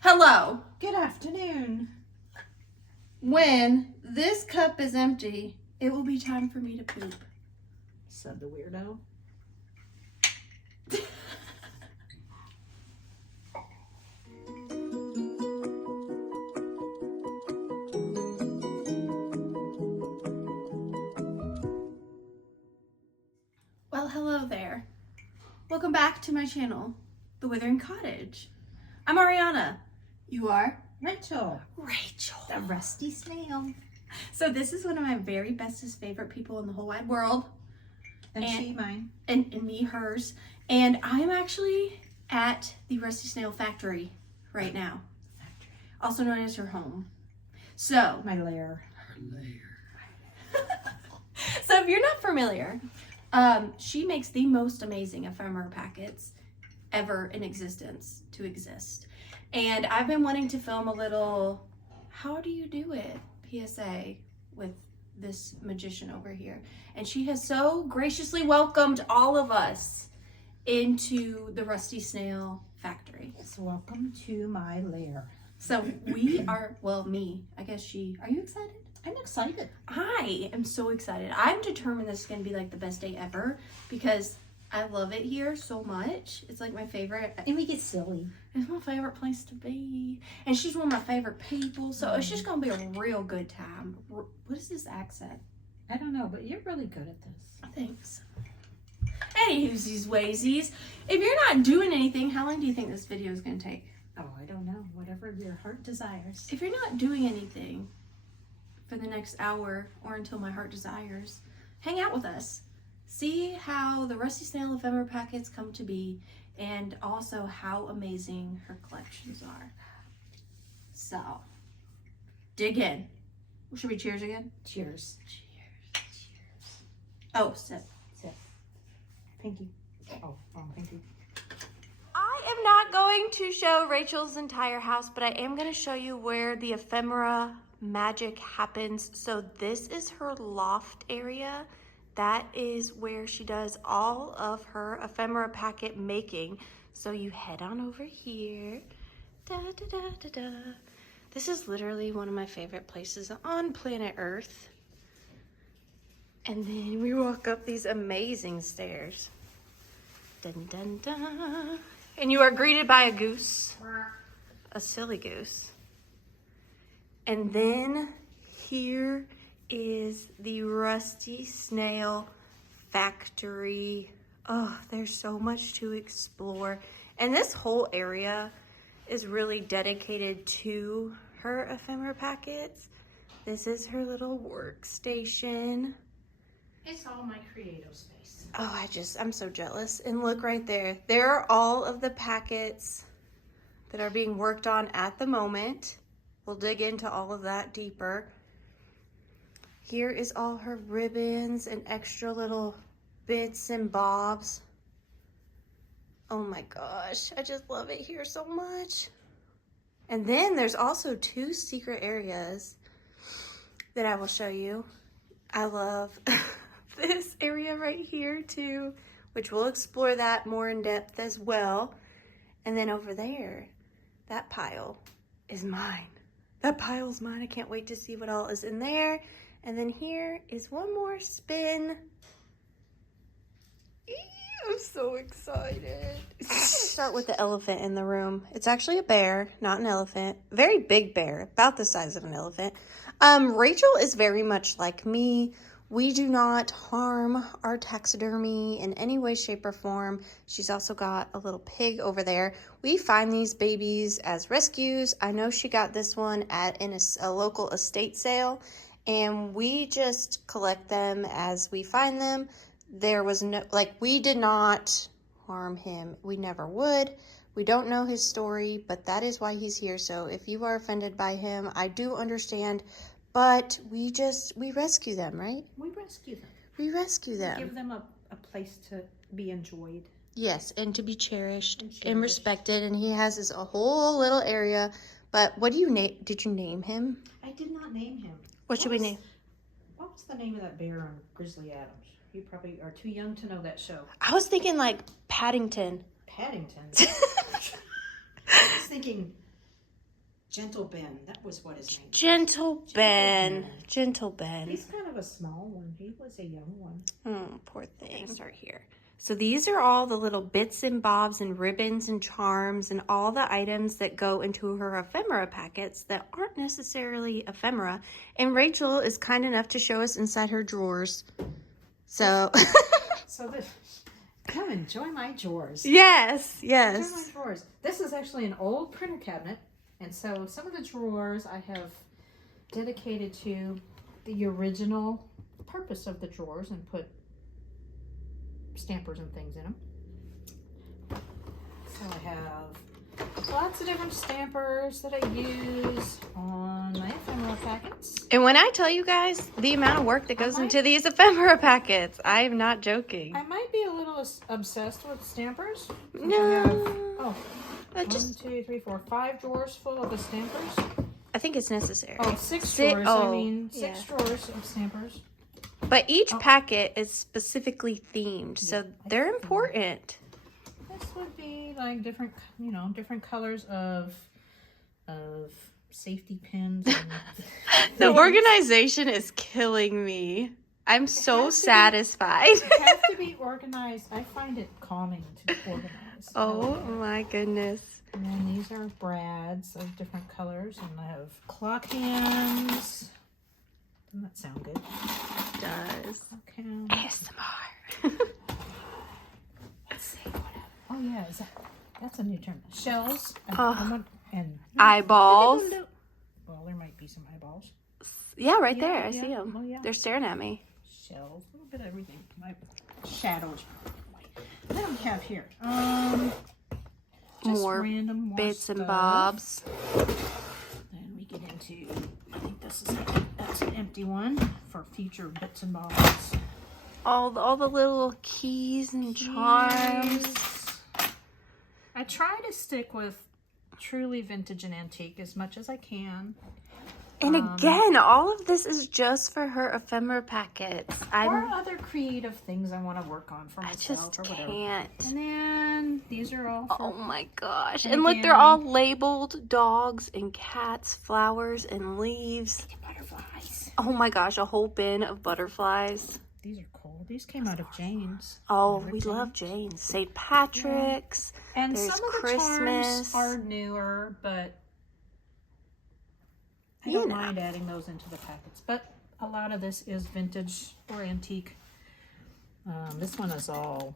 Hello. Good afternoon. When this cup is empty, it will be time for me to poop. Said the weirdo. Well, hello there. Welcome back to my channel, The.Withering.Cottage. I'm Ariana. You are? Rachel. Rachel. The rusty snail. So this is one of my very bestest favorite people in the whole wide world. And she mine. And me hers. And I'm actually at the Rusty Snail factory right now. Also known as her home. So. My lair. Her lair. So if you're not familiar, she makes the most amazing ephemera packets ever in existence to exist. And I've been wanting to film a little, how do you do it, PSA with this magician over here. And she has so graciously welcomed all of us into the Rusty Snail factory. So welcome to my lair. So we are, well, me, I guess are you excited? I'm excited. I am so excited. I'm determined this is going to be like the best day ever because I love it here so much. It's like my favorite. And we get silly. It's my favorite place to be. And she's one of my favorite people. So it's just going to be a real good time. What is this accent? I don't know, but you're really good at this. Thanks. Anywho's these waysies. If you're not doing anything, how long do you think this video is going to take? Oh, I don't know. Whatever your heart desires. If you're not doing anything for the next hour or until my heart desires, hang out with us. See how the Rusty Snail ephemera packets come to be and also how amazing her collections are. So, dig in. Should we cheers again? Cheers. Cheers. Cheers. Oh, sip. Sip. Pinky. Oh, pinky. I am not going to show Rachel's entire house, but I am going to show you where the ephemera magic happens. So this is her loft area. That is where she does all of her ephemera packet making. So you head on over here. Da, da, da, da, da. This is literally one of my favorite places on planet Earth. And then we walk up these amazing stairs. Dun, dun, dun. And you are greeted by a goose. A silly goose. And then here is the Rusty Snail factory. Oh, there's so much to explore. And this whole area is really dedicated to her ephemera packets. This is her little workstation. It's all my creative space. Oh, I'm so jealous. And look right there. There are all of the packets that are being worked on at the moment. We'll dig into all of that deeper. Here is all her ribbons and extra little bits and bobs. Oh my gosh, I just love it here so much. And then there's also 2 secret areas that I will show you. I love this area right here too, which we'll explore that more in depth as well. And then over there, that pile is mine. That pile's mine. I can't wait to see what all is in there. And then here is one more spin. I'm so excited. Let's start with the elephant in the room. It's actually a bear, not an elephant. Very big bear, about the size of an elephant. Rachel is very much like me. We do not harm our taxidermy in any way, shape, or form. She's also got a little pig over there. We find these babies as rescues. I know she got this one at a local estate sale, and we just collect them as we find them. There was no, we did not harm him. We never would. We don't know his story, but that is why he's here. So if you are offended by him, I do understand. But we rescue them, right? We rescue them. We rescue them. We give them a place to be enjoyed. Yes, and to be cherished and respected. And he has a whole little area. But what do you name? Did you name him? I did not name him. What should we name? What was the name of that bear on Grizzly Adams? You probably are too young to know that show. I was thinking like Paddington. Paddington? thinking Gentle Ben. That was what his name was. Gentle Ben. Gentle Ben. He's kind of a small one. He was a young one. Oh, poor thing. Start here. So these are all the little bits and bobs and ribbons and charms and all the items that go into her ephemera packets that aren't necessarily ephemera. And Rachel is kind enough to show us inside her drawers. So, So come enjoy my drawers. yes, Enjoy yes. my drawers. This is actually an old printer cabinet. And so some of the drawers I have dedicated to the original purpose of the drawers and put stampers and things in them. So I have lots of different stampers that I use on my ephemera packets. And when I tell you guys the amount of work that goes into these ephemera packets, I am not joking. I might be a little obsessed with stampers. No. One, 2, 3, 4, 5 drawers full of the stampers. I think it's necessary. Oh, 6 drawers. Oh, I mean, 6 yeah. drawers of stampers. But each packet is specifically themed, so they're important. This would be like different, you know, different colors of safety pins. And The organization is killing me. I'm so satisfied. They have to be organized. I find it calming to be organized. Oh my goodness. And then these are brads of different colors, and I have clock hands. Doesn't that sound good? It does. Clock hands. ASMR. Let's see what else. Oh yeah, that's a new term. Shells. And Eyeballs. Well, there might be some eyeballs. Yeah, right there. I see yeah. them. Oh, yeah. They're staring at me. Shells. A little bit of everything. My shadows. What do we have here? Just More random bits and stuff. bobs. Then we get into, I think that's an empty one for future bits and bobs. All the little keys and charms. I try to stick with truly vintage and antique as much as I can. And again, all of this is just for her ephemera packets. Or other creative things I want to work on for I myself just or whatever. can't. And then these are all for Oh my gosh. And And look, they're again- all labeled dogs and cats, flowers and leaves. butterflies. Oh my gosh, a whole bin of butterflies. These are cool. These came out of Jane's. Oh, Remember we Jane's? love Jane's. St. Patrick's. And There's some of the Christmas. charms are newer, but I You don't know. mind adding those into the packets. But a lot of this is vintage or antique. This one is all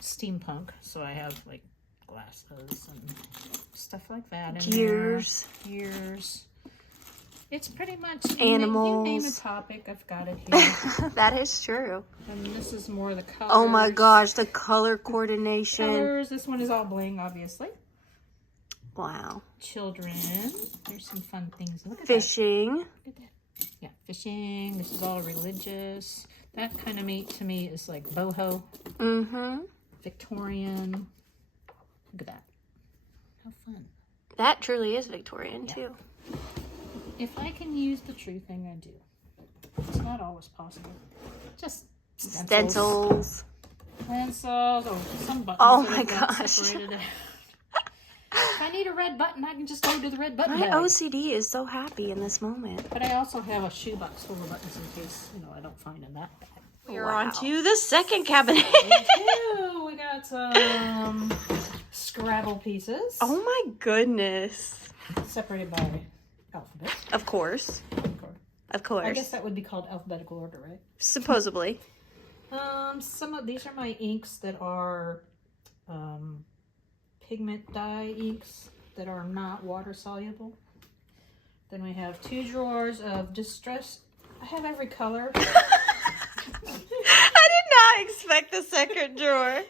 steampunk, so I have like glasses and stuff like that in Gears. there. Gears. It's pretty much Animals. You name a topic, I've got it here. That is true. And this is more the colors. Oh my gosh, the color coordination. Colors. This one is all bling, obviously. Wow. Children. There's some fun things. Look at Fishing. that. Look at that. Yeah, fishing. This is all religious. That kind of meat to me is like boho. Mm-hmm. Victorian. Look at that. How fun. That truly is Victorian, too. If I can use the true thing, I do. It's not always possible. Just Stencils. Pencils. Oh, some buttons. Oh that my have got gosh. separated out. If I need a red button, I can just go to the red button My bag. OCD is so happy in this moment. But I also have a shoebox full of buttons in case, you know, I don't find in that bag. We're on to the second cabinet. Ew, we got some Scrabble pieces. Oh my goodness. Separated by alphabet. Of course. Of course. I guess that would be called alphabetical order, right? Supposedly. Some of these are my inks that are pigment dye inks that are not water soluble. Then we have 2 drawers of distress. I have every color. I did not expect the second drawer.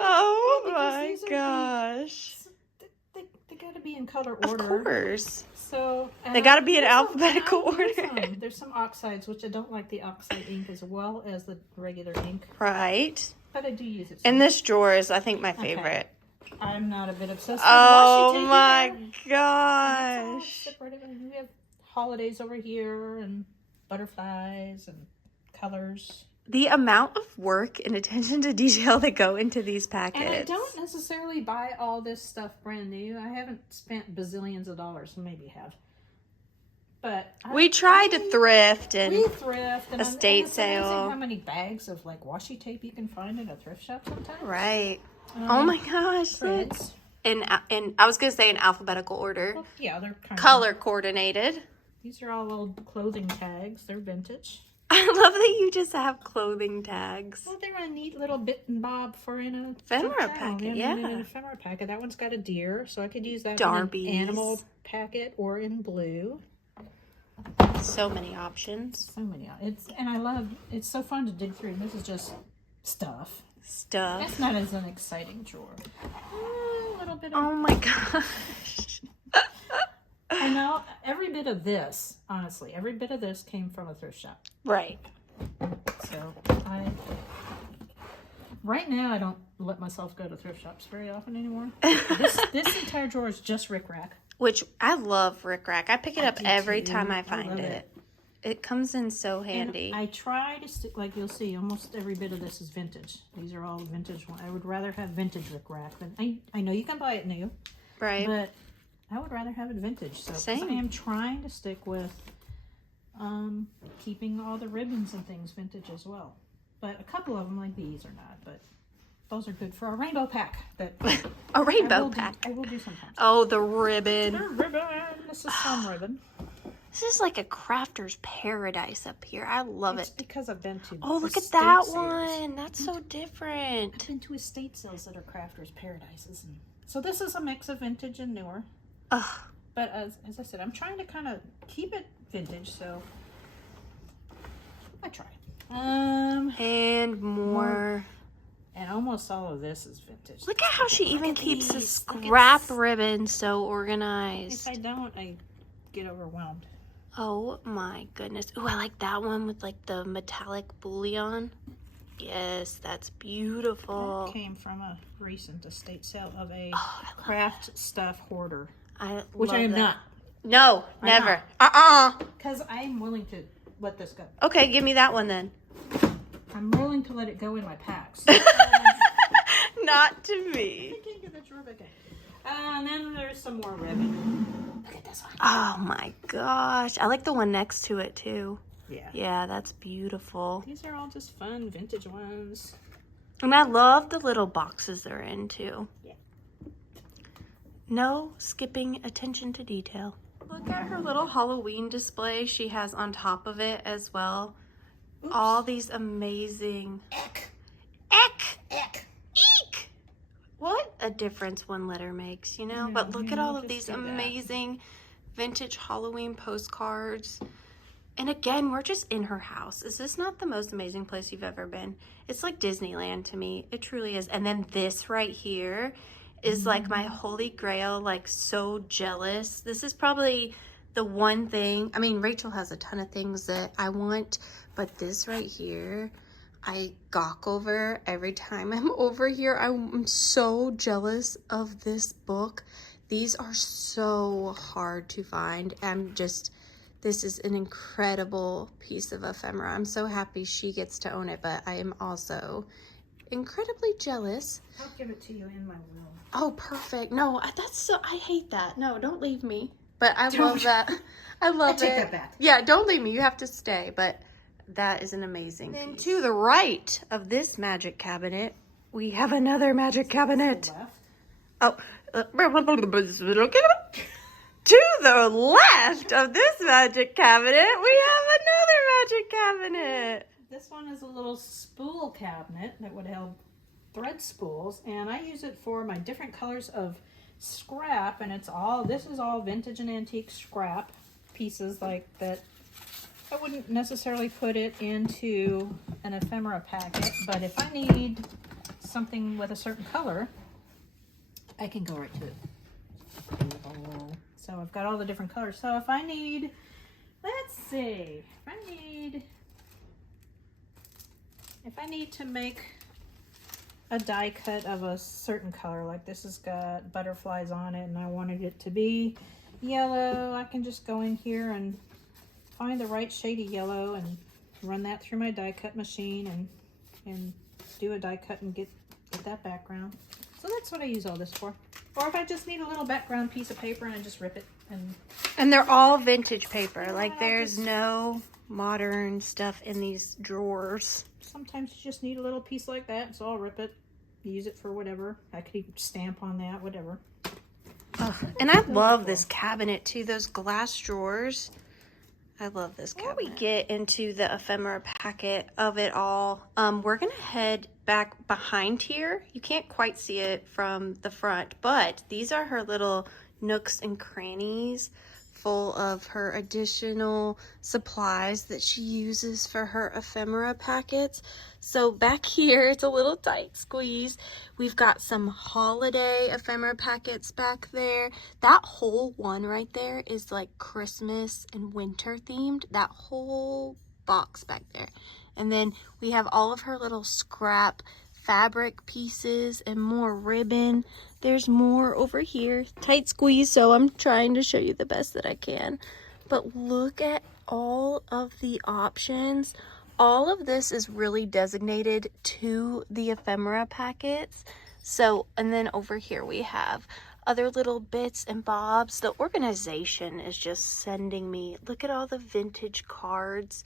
Oh my gosh. They gotta be in color Of order. course. So They gotta be in there's alphabetical some- order. There's some oxides, which I don't like the oxide ink as well as the regular ink, Right. but I do use it. And this drawer is, I think, my favorite. I'm not a bit obsessed with Oh washi tape my either. It's all gosh. separated. And we have holidays over here and butterflies and colors. the amount of work and attention to detail that go into these packets. And I don't necessarily buy all this stuff brand new. I haven't spent bazillions of dollars, maybe have. But we try to thrift and estate it's sale. amazing how many bags of like washi tape you can find in a thrift shop sometimes. Right. Oh my gosh. Threads. In I was gonna say in alphabetical order. Well, yeah, they're kind color coordinated. These are all old clothing tags. They're vintage. I love that you just have clothing tags. Well, they're a neat little bit and bob for in a Ephemera packet, yeah. In an ephemera packet. That one's got a deer, so I could use that Darbies. in an animal packet or in blue. So many options. So many. It's so fun to dig through. This is just stuff. That's not as an exciting chore. A little bit of... Oh my gosh. I know every bit of this, honestly, every bit of this came from a thrift shop. Right. So right now I don't let myself go to thrift shops very often anymore. This entire drawer is just rickrack. Which I love rickrack. I pick it up every too. time I find it. It comes in so handy. And I try to stick, like you'll see, almost every bit of this is vintage. These are all vintage ones. I would rather have vintage rickrack than, I know you can buy it new. Right. But I would rather have it vintage. So 'cause Same. I am trying to stick with keeping all the ribbons and things vintage as well. But a couple of them like these are not, but those are good for a rainbow pack. A rainbow pack. I will do sometimes. Oh, the ribbon. The ribbon. This is some ribbon. This is like a crafter's paradise up here. I love It's it. because I've been to Oh, look at estate that sales. one. That's so different. I've been to estate sales that are crafters' paradises. And so this is a mix of vintage and newer. Ugh. But as I said, I'm trying to kind of keep it vintage, so I try. And more. And almost all of this is vintage. Look at how she even at keeps the these. Look at scrap this. ribbon so If organized. I don't, I get overwhelmed. Oh my goodness. Ooh, I like that one with like the metallic bullion. Yes, that's beautiful. That came from a recent estate sale of a Oh, I craft stuff hoarder. Which I am that. not. No, I'm never. not. Because I'm willing to let this go. Okay, give me that one then. I'm willing to let it go in my packs. Not to me. I can't get that drawer back in. And then there's some more ribbon. Look at this one. Oh my gosh. I like the one next to it too. Yeah. Yeah, that's beautiful. These are all just fun vintage ones. And I love the little boxes they're in too. Yeah. No skipping attention to detail. Look at her little Halloween display she has on top of it as well. Oops. All these amazing... Eck. Eck! Eck. Eek! What a difference one letter makes, you know? Yeah, But look at all of just these do that. amazing vintage Halloween postcards. And again, we're just in her house. Is this not the most amazing place you've ever been? It's like Disneyland to me. It truly is. And then this right here is like my holy grail, like so jealous. This is probably the one thing. I mean, Rachel has a ton of things that I want, but this right here, I gawk over every time I'm over here. I'm so jealous of this book. These are so hard to find. This is an incredible piece of ephemera. I'm so happy she gets to own it, but I am also incredibly jealous. I'll give it to you in my will. Oh, perfect. No, I hate that. No, don't leave me. But I love that. I love it. I take that back. Yeah, don't leave me. You have to stay, but that is an amazing piece. Then to the right of this magic cabinet, we have another magic cabinet. Left. Oh, to the left of this magic cabinet, we have another magic cabinet. This one is a little spool cabinet that would hold thread spools, and I use it for my different colors of scrap, and this is all vintage and antique scrap pieces like that. I wouldn't necessarily put it into an ephemera packet, but if I need something with a certain color, I can go right to it. So I've got all the different colors. So if I need, let's see, if I need to make a die cut of a certain color, like this has got butterflies on it and I wanted it to be yellow, I can just go in here and find the right shade of yellow and run that through my die cut machine and do a die cut and get that background. So that's what I use all this for. Or if I just need a little background piece of paper and I just rip it. And they're all vintage paper. Like, I'll there's no modern stuff in these drawers. Sometimes you just need a little piece like that, so I'll rip it, use it for whatever. I could even stamp on that, whatever. And I love this cabinet too, those glass drawers. I love this cabinet. Before we get into the ephemera packet of it all, we're gonna head back behind here. You can't quite see it from the front, but these are her little nooks and crannies full of her additional supplies that she uses for her ephemera packets. So back here, it's a little tight squeeze. We've got some holiday ephemera packets back there. That whole one right there is like Christmas and winter themed. That whole box back there. And then we have all of her little scrap fabric pieces and more ribbon. There's more over here. Tight squeeze, so I'm trying to show you the best that I can. But look at all of the options. All of this is really designated to the ephemera packets. So, and then over here we have other little bits and bobs. The organization is just sending me. Look at all the vintage cards.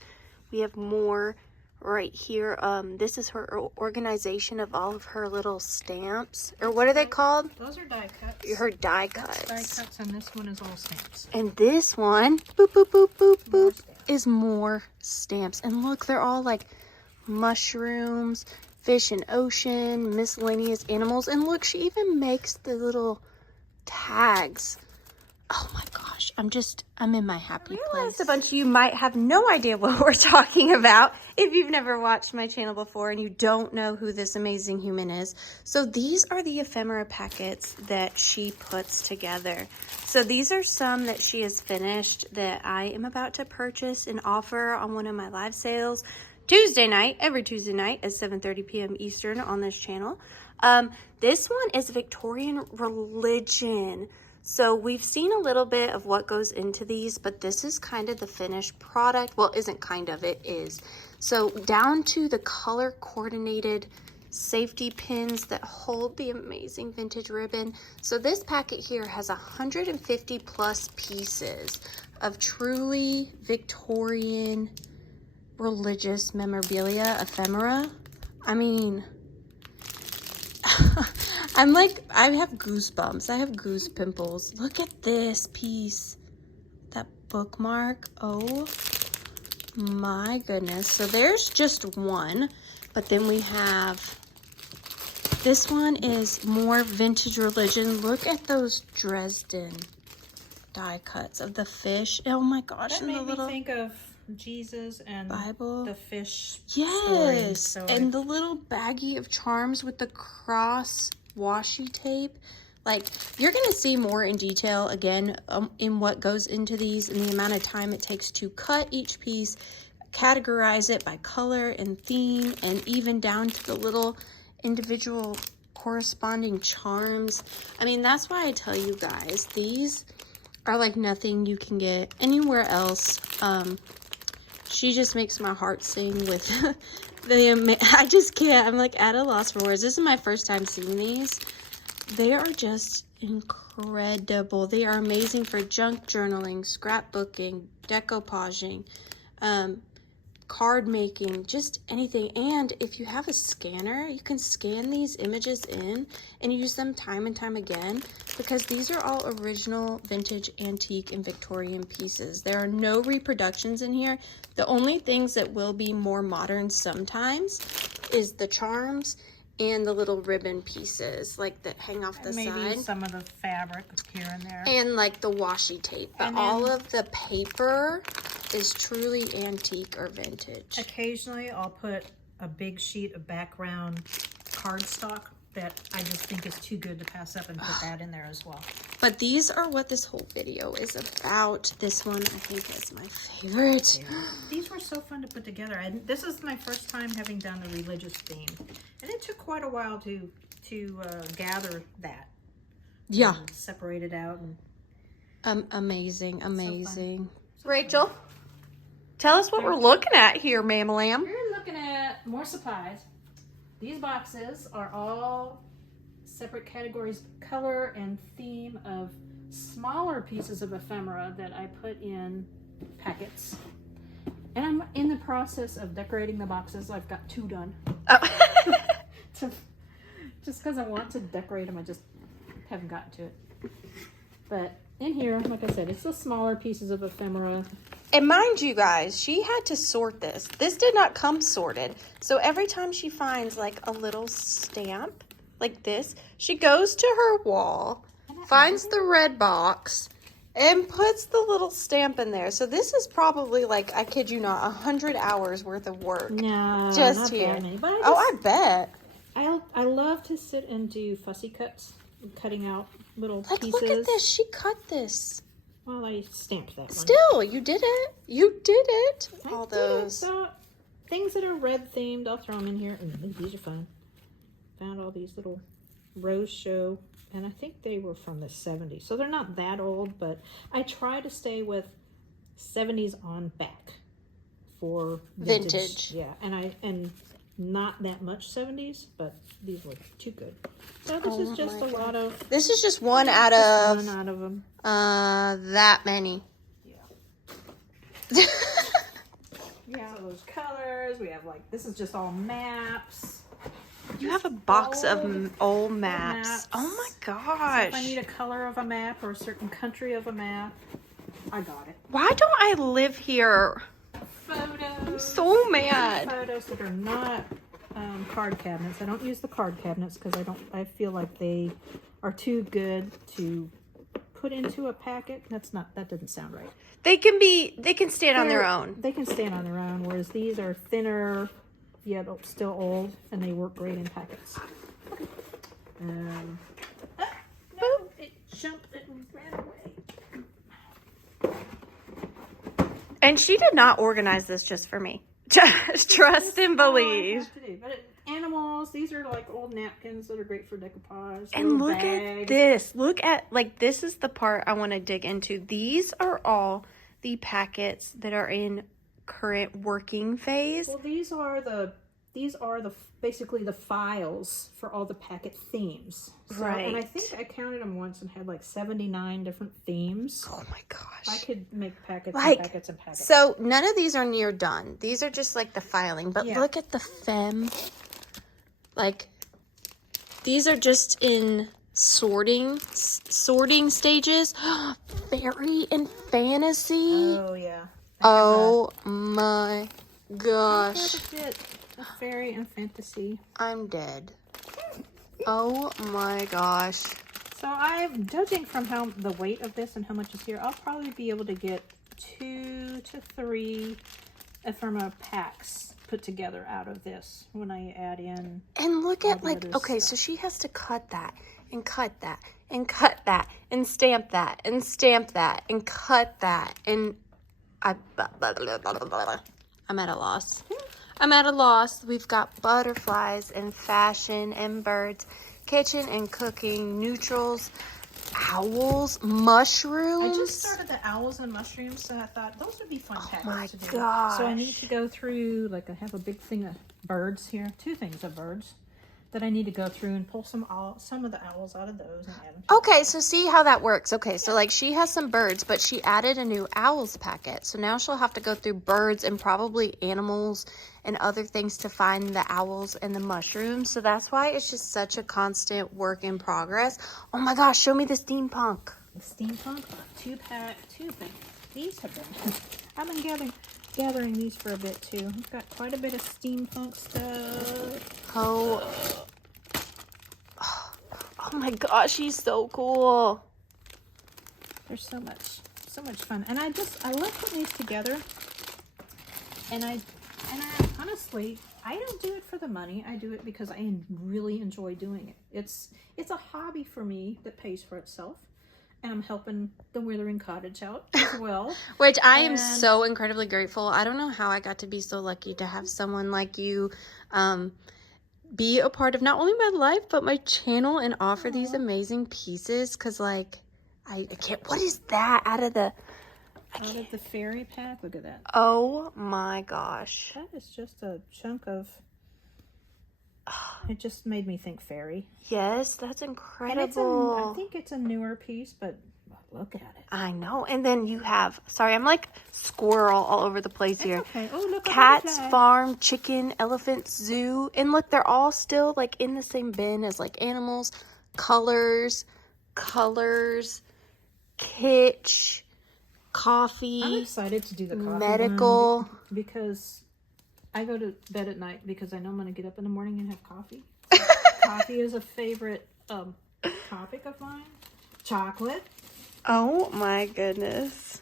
We have more right here. This is her organization of all of her little stamps, or what are they called? Those are die cuts. Her die cuts. That's die cuts, and this one is all stamps. And this one, boop, boop, boop, boop, boop, is more stamps. And look, they're all like mushrooms, fish and ocean, miscellaneous animals. And look, she even makes the little tags. Oh my gosh, I'm in my happy place. A bunch of you might have no idea what we're talking about if you've never watched my channel before and you don't know who this amazing human is. So these are the ephemera packets that she puts together. So these are some that she has finished that I am about to purchase and offer on one of my live sales Tuesday night, every Tuesday night at 7:30 p.m. Eastern on this channel. This one is Victorian religion. So we've seen a little bit of what goes into these, but this is kind of the finished product. Well, isn't kind of, it is. So down to the color coordinated safety pins that hold the amazing vintage ribbon. So this packet here has 150 plus pieces of truly Victorian religious memorabilia, ephemera. I mean, I'm like, I have goosebumps. I have goose pimples. Look at this piece. That bookmark. Oh my goodness. So there's just one, but then we have, this one is more vintage religion. Look at those Dresden die cuts of the fish. Oh my gosh. That made me think of Jesus and Bible, the fish. Yes, story. And the little baggie of charms with the cross washi tape. Like, you're gonna see more in detail again in what goes into these and the amount of time it takes to cut each piece, categorize it by color and theme, and even down to the little individual corresponding charms. I mean, that's why I tell you guys, these are like nothing you can get anywhere else. She just makes my heart sing with I just can't. I'm like at a loss for words. This is my first time seeing these. They are just incredible. They are amazing for junk journaling, scrapbooking, decoupaging, card making, just anything. And if you have a scanner, you can scan these images in and use them time and time again, because these are all original vintage, antique, and Victorian pieces. There are no reproductions in here. The only things that will be more modern sometimes is the charms and the little ribbon pieces, like that hang off the side. Maybe some of the fabric here and there. And like the washi tape. But all of the paper is truly antique or vintage. Occasionally I'll put a big sheet of background cardstock that I just think is too good to pass up and put that in there as well. But these are what this whole video is about. This one I think is my favorite. These were so fun to put together. This is my first time having done the religious theme, and it took quite a while to gather that. Yeah. And separate it out. And amazing. So Rachel, Tell us what we're looking at here, Ma'am Lamb. We're looking at more supplies. These boxes are all separate categories, color and theme of smaller pieces of ephemera that I put in packets. And I'm in the process of decorating the boxes. I've got 2 done. Oh. Just because I want to decorate them, I just haven't gotten to it. But in here, like I said, it's the smaller pieces of ephemera. And mind you guys, she had to sort this. This did not come sorted. So every time she finds like a little stamp like this, she goes to her wall, finds the red box, and puts the little stamp in there. So this is probably like, I kid you not, 100 hours worth of work. No, just not here. that many, but I bet. I love to sit and do fussy cuts, cutting out little pieces. Look at this. She cut this. Well, I stamped that one. Still, you did it. You did it. All those. So, things that are red themed, I'll throw them in here. Ooh, these are fun. Found all these little rose show, and I think they were from the 70s. So they're not that old, but I try to stay with 70s on back for vintage. Yeah, and not that much 70s, but these were too good. So this is just a lot of... This is just one out of... One out of them. That many. Yeah. Yeah, so those colors. We have like, this is just all maps. You have a box of old maps. Oh my gosh. So if I need a color of a map or a certain country of a map, I got it. Why don't I live here? Photos. I'm so mad. Photos that are not card cabinets. I don't use the card cabinets because I feel like they are too good to put into a packet. That doesn't sound right. They can stand on their own. They can stand on their own, whereas these are thinner, yet still old, and they work great in packets. No, it jumped and ran away. And she did not organize this just for me. Trust and believe. But animals, these are like old napkins that are great for decoupage. And look at this. Look at, like, this is the part I want to dig into. These are all the packets that are in current working phase. Well, these are the basically the files for all the packet themes. So, right. And I think I counted them once and had like 79 different themes. Oh my gosh. I could make packets like, and packets and packets. So none of these are near done. These are just like the filing. But yeah. Look at the femme. Like, these are just in sorting stages. Fairy and fantasy. Oh yeah. Oh my gosh. A fairy and fantasy. I'm dead. Oh my gosh. So I'm judging from the weight of this and how much is here, I'll probably be able to get 2 to 3 ephemera packs put together out of this when I add in. And look at, like, okay, so she has to cut that and cut that and cut that and stamp that and stamp that and cut that, and I'm at a loss. I'm at a loss. We've got butterflies and fashion and birds, kitchen and cooking, neutrals, owls, mushrooms. I just started the owls and mushrooms, so I thought those would be fun packets to do. Gosh. So I need to go through, like I have a big thing of birds here, 2 things of birds that I need to go through and pull some of the owls out of those and add them to Okay, so see how that works. Okay, so like she has some birds, but she added a new owls packet. So now she'll have to go through birds and probably animals and other things to find the owls and the mushrooms. So that's why it's just such a constant work in progress. Oh my gosh, show me the steampunk. The steampunk 2-pack, 2 things. These have been, I've been gathering these for a bit too. I've got quite a bit of steampunk stuff. Oh my gosh, she's so cool. There's so much fun, and I love putting these together. And I honestly, I don't do it for the money. I do it because I really enjoy doing it. It's a hobby for me that pays for itself. And I'm helping the Withering.Cottage out as well. Which I am so incredibly grateful. I don't know how I got to be so lucky to have someone like you be a part of not only my life, but my channel and offer these amazing pieces. Because, like, I can't... What is that out of the... out of the fairy pack. Look at that. Oh my gosh. That is just a chunk of... It just made me think fairy. Yes, that's And incredible. I think it's a newer piece, but look at it. I know. And then you have, sorry, I'm like squirrel all over the place here. Okay. Oh, look, a Cats, butterfly. farm, chicken, elephant, zoo. And look, they're all still like in the same bin as like animals, colors, kitsch, coffee. I'm excited to do the coffee medical. one because I go to bed at night because I know I'm going to get up in the morning and have coffee. Coffee is a favorite topic of mine. Chocolate. Oh my goodness.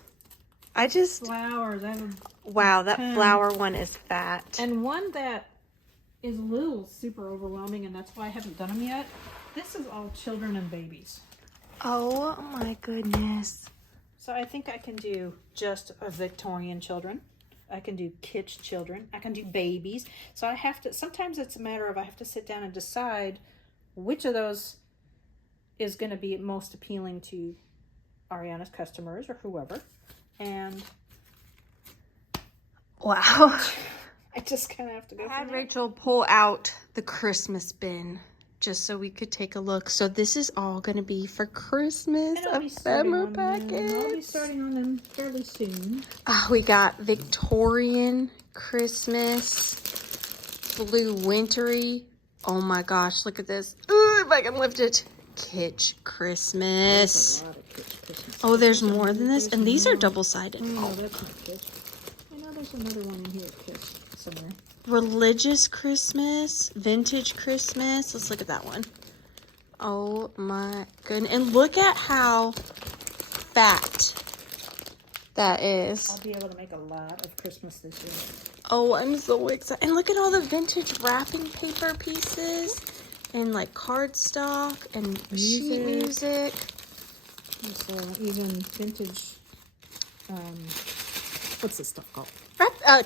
I just, Flowers. I have wow, that ton. flower one is fat. And one that is a little super overwhelming, and that's why I haven't done them yet. This is all children and babies. Oh my goodness. So I think I can do just a Victorian children. I can do kitsch children. I can do babies. So I have to, sometimes it's a matter of I have to sit down and decide which of those is going to be most appealing to Ariana's customers or whoever. And Wow. I just kind of have to go I had from there. Rachel pull out the Christmas bin just so we could take a look. So this is all going to be for Christmas. And I'll be starting Ephemera on them. I'll be Packets. starting on them fairly soon. We got Victorian Christmas, blue wintry. Oh my gosh, look at this. Ooh, if I can lift it. Kitsch Christmas. There's a lot of kitsch Christmas. Oh, there's more than this? There's And these are more. double-sided. No, Oh. that's not kitsch. I know there's another one in here, kitsch, somewhere. Religious Christmas, vintage Christmas. Let's look at that one. Oh my goodness. And look at how fat that is. I'll be able to make a lot of Christmas this year. Oh, I'm so excited. And look at all the vintage wrapping paper pieces and like cardstock and sheet music. And so even vintage, what's this stuff called?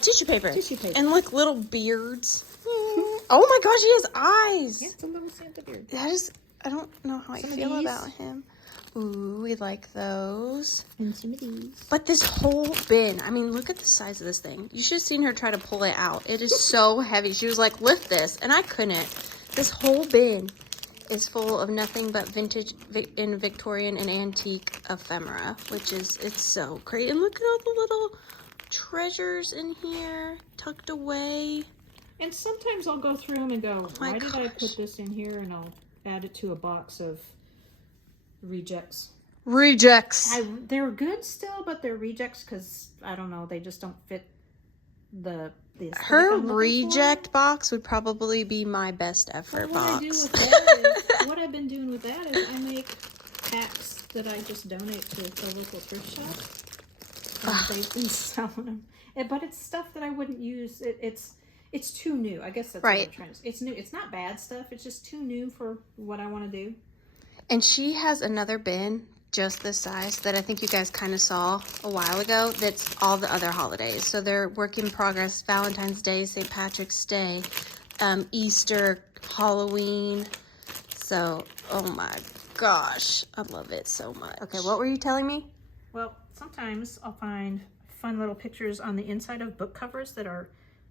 Tissue paper. Tissue paper. And look, little beards. Oh my gosh, he has eyes. Yeah, it's a little Santa beard. I don't know how I Some of feel these. about him. Ooh, we like those. And some of these. But this whole bin, I mean, look at the size of this thing. You should have seen her try to pull it out. It is so heavy. She was like, lift this, and I couldn't. This whole bin is full of nothing but vintage and Victorian and antique ephemera, which is, it's so great. And look at all the little treasures in here, tucked away. And sometimes I'll go through them and go, my why did I gosh. put this in here? And I'll add it to a box of rejects. Rejects. They're good still, but they're rejects because, I don't know, they just don't fit the aesthetic Her I'm looking reject box would probably be my best effort for. What I do box. with that is, what I've been doing with that is I make packs that I just donate to the local thrift shop. And they've been selling them. But it's stuff that I wouldn't use. It's too new. I guess that's Right. what I'm trying to say. It's new. It's not bad stuff. It's just too new for what I want to do. And she has another bin just this size that I think you guys kind of saw a while ago. That's all the other holidays. So they're work in progress, Valentine's Day, St. Patrick's Day, Easter, Halloween. So, oh my gosh, I love it so much. Okay, what were you telling me? Well, sometimes I'll find fun little pictures on the inside of book covers that are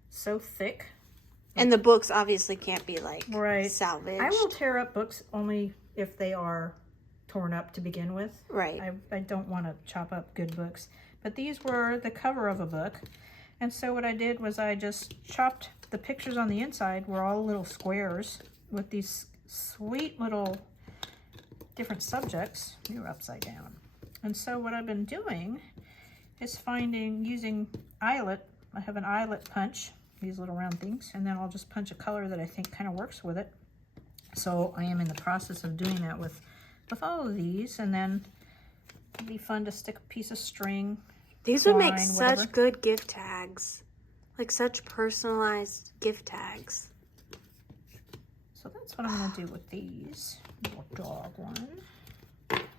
so thick. And the books obviously can't be like Right. salvaged. I will tear up books only if they are torn up to begin with. Right. I don't want to chop up good books. But these were the cover of a book. And so what I did was I just chopped the pictures on the inside were all little squares with these sweet little different subjects. You're upside down. And so what I've been doing is using eyelet. I have an eyelet punch, these little round things, and then I'll just punch a color that I think kind of works with it. So I am in the process of doing that with all of these, and then it'd be fun to stick a piece of string. These would make twine, such whatever. good gift tags. Like such personalized gift tags. So that's what I'm going to do with these. Little dog one.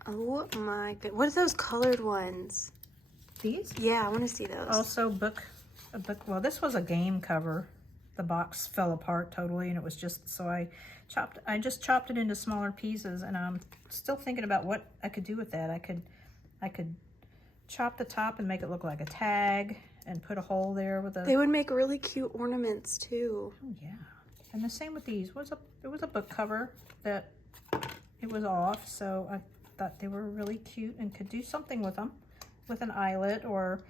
Oh my god. What are those colored ones? These? Yeah, I want to see those. Also a book, well, this was a game cover. The box fell apart totally, and it was just, so I just chopped it into smaller pieces, and I'm still thinking about what I could do with that. I could chop the top and make it look like a tag and put a hole there with a... They would make really cute ornaments too. Oh, yeah. And the same with these. There was a book cover that it was off, so I thought they were really cute and could do something with them, with an eyelet or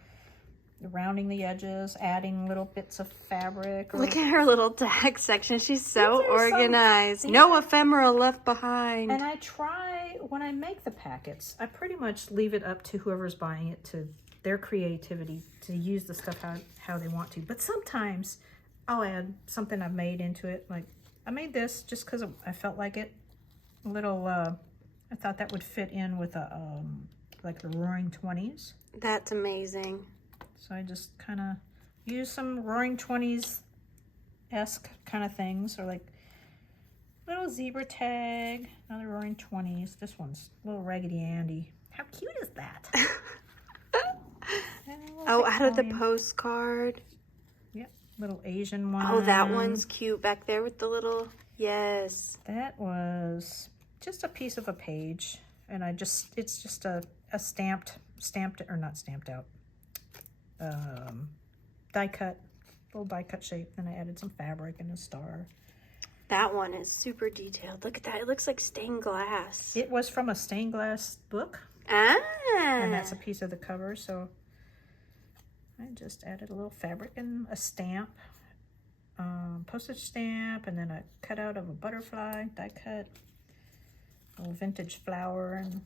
rounding the edges, adding little bits of fabric. Or... Look at her little tag section. She's so organized. No ephemera left behind. And I try, when I make the packets, I pretty much leave it up to whoever's buying it, to their creativity, to use the stuff how they want to. But sometimes I'll add something I've made into it. Like I made this just because I felt like it. A little, I thought that would fit in with a, like the Roaring 20s. That's amazing. So I just kind of use some Roaring 20s-esque kind of things, or like little zebra tag, another Roaring 20s. This one's a little Raggedy Andy. How cute is that? Oh, out of the postcard. Yep, little Asian one. Oh, that one's cute back there with the little, yes. That was just a piece of a page, and it's just a stamped, or not stamped out, die cut, little die cut shape. Then I added some fabric and a star. That one is super detailed. Look at that. It looks like stained glass. It was from a stained glass book. Ah. And that's a piece of the cover, so I just added a little fabric and a stamp, postage stamp, and then a cutout of a butterfly, die cut, a little vintage flower, and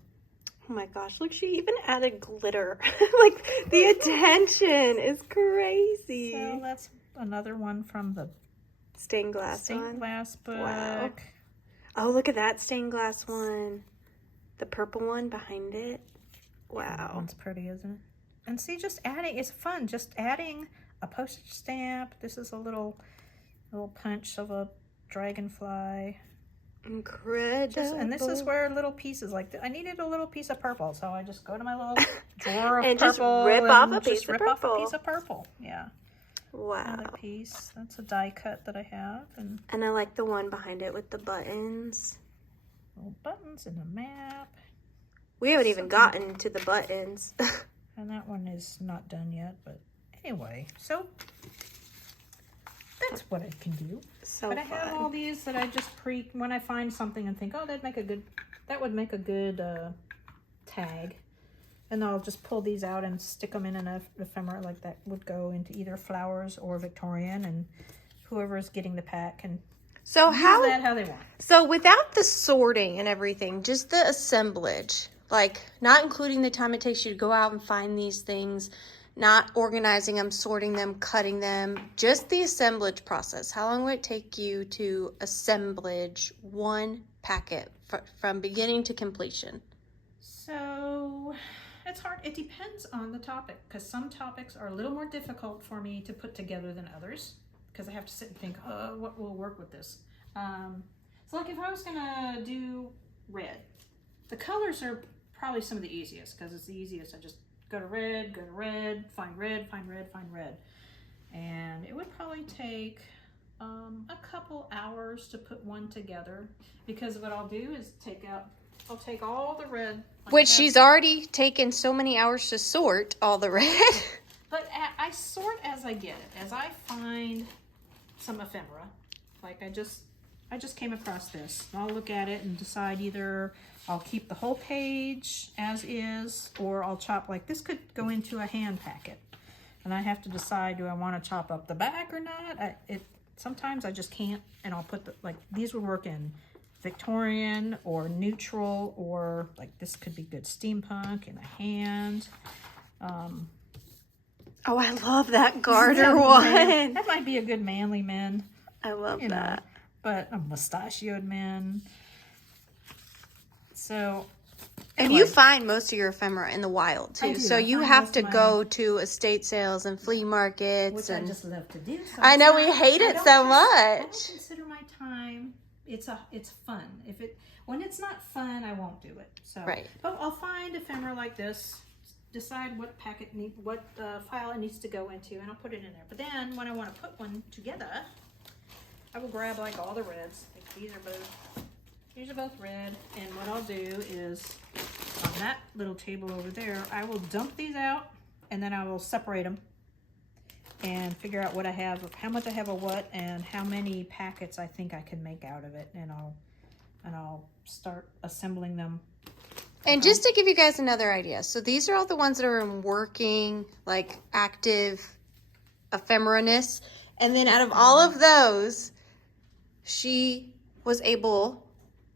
oh my gosh, look, she even added glitter. Like, the attention is crazy. so that's another one from the Stained glass stained glass book. Wow. Oh, look at that stained glass one. The purple one behind it. Wow. That one's pretty, isn't it? And see, just adding, it's fun. Just adding a postage stamp. This is a little punch of a dragonfly. Incredible. And this is where little pieces, like I needed a little piece of purple, so I just go to my little drawer of and purple just rip off a piece of off purple. a piece of purple. Yeah. Wow. Another piece. That's a die cut that I have, and I like the one behind it with the buttons. little buttons and a map. We haven't even gotten to the buttons. And that one is not done yet, but anyway, so that's what I can do. So but I have all these that I just when I find something and think, oh, that would make a good tag, and I'll just pull these out and stick them in an ephemera, like that would go into either flowers or Victorian, and whoever's getting the pack can use that how they want. So without the sorting and everything, just the assemblage, like not including the time it takes you to go out and find these things, not organizing them, sorting them, cutting them, just the assemblage process. How long would it take you to assemblage one packet from beginning to completion? So it's hard. It depends on the topic, because some topics are a little more difficult for me to put together than others, because I have to sit and think, what will work with this? So like if I was gonna do red, the colors are probably some of the easiest, because it's the easiest. I just go to red, find red, find red, find red. And it would probably take a couple hours to put one together, because what I'll do is I'll take all the red. Which she's already taken so many hours to sort all the red. But I sort as I get it. As I find some ephemera, like I just came across this. I'll look at it and decide either I'll keep the whole page as is, or I'll chop, like this could go into a hand packet. And I have to decide, do I want to chop up the back or not? Sometimes I just can't, and I'll put like these would work in Victorian or neutral, or like this could be good steampunk in a hand. Oh, I love that garter one. That might be a good manly men. I love that. But a mustachioed man. So, and you find most of your ephemera in the wild too. So you have to go to estate sales and flea markets. Which I just love to do. So I know, we hate it so much. I don't consider my time. It's fun. When it's not fun, I won't do it. So, right. But I'll find ephemera like this, decide what file it needs to go into, and I'll put it in there. But then when I want to put one together, I will grab like all the reds. Like these are both red, and what I'll do is that little table over there, I will dump these out and then I will separate them and figure out what I have, how much I have of what, and how many packets I think I can make out of it, and I'll start assembling them. And just to give you guys another idea, so these are all the ones that are in working, like active ephemera-ness. And then out of all of those, she was able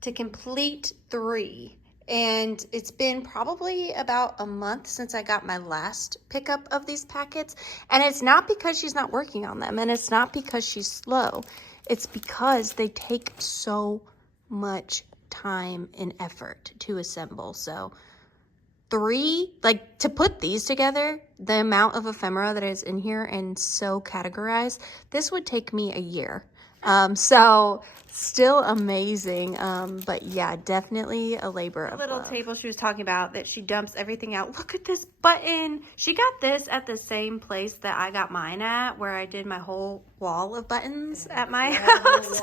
to complete 3. And it's been probably about a month since I got my last pickup of these packets. And it's not because she's not working on them, and it's not because she's slow. It's because they take so much time and effort to assemble. So 3, like to put these together, the amount of ephemera that is in here and so categorized, this would take me a year. So still amazing. But yeah, definitely a labor of love. Little table she was talking about that she dumps everything out. Look at this button. She got this at the same place that I got mine at, where I did my whole wall of buttons at my house.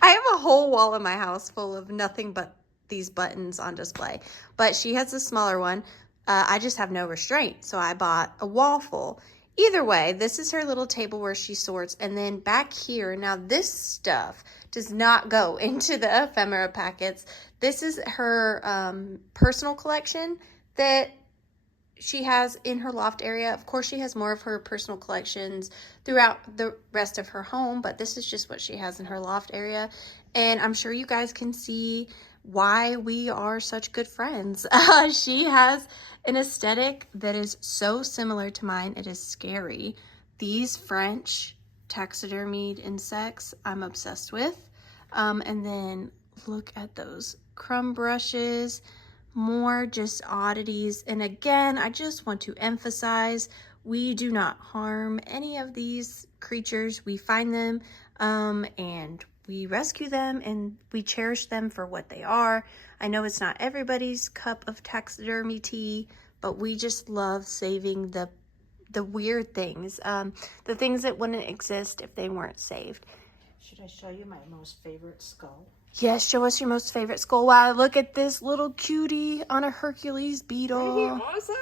I have a whole wall in my house full of nothing but these buttons on display. But she has a smaller one. I just have no restraint, so I bought a wall full. Either way, this is her little table where she sorts. And then back here, now this stuff does not go into the ephemera packets. This is her personal collection that she has in her loft area. Of course, she has more of her personal collections throughout the rest of her home, but this is just what she has in her loft area. And I'm sure you guys can see why we are such good friends. She has an aesthetic that is so similar to mine. It is scary. These French taxidermied insects I'm obsessed with. And then look at those crumb brushes, more just oddities. And again, I just want to emphasize, we do not harm any of these creatures. We find them and we rescue them, and we cherish them for what they are. I know it's not everybody's cup of taxidermy tea, but we just love saving the weird things, the things that wouldn't exist if they weren't saved. Should I show you my most favorite skull? Yes, show us your most favorite skull. Wow, look at this little cutie on a Hercules beetle. Isn't he awesome?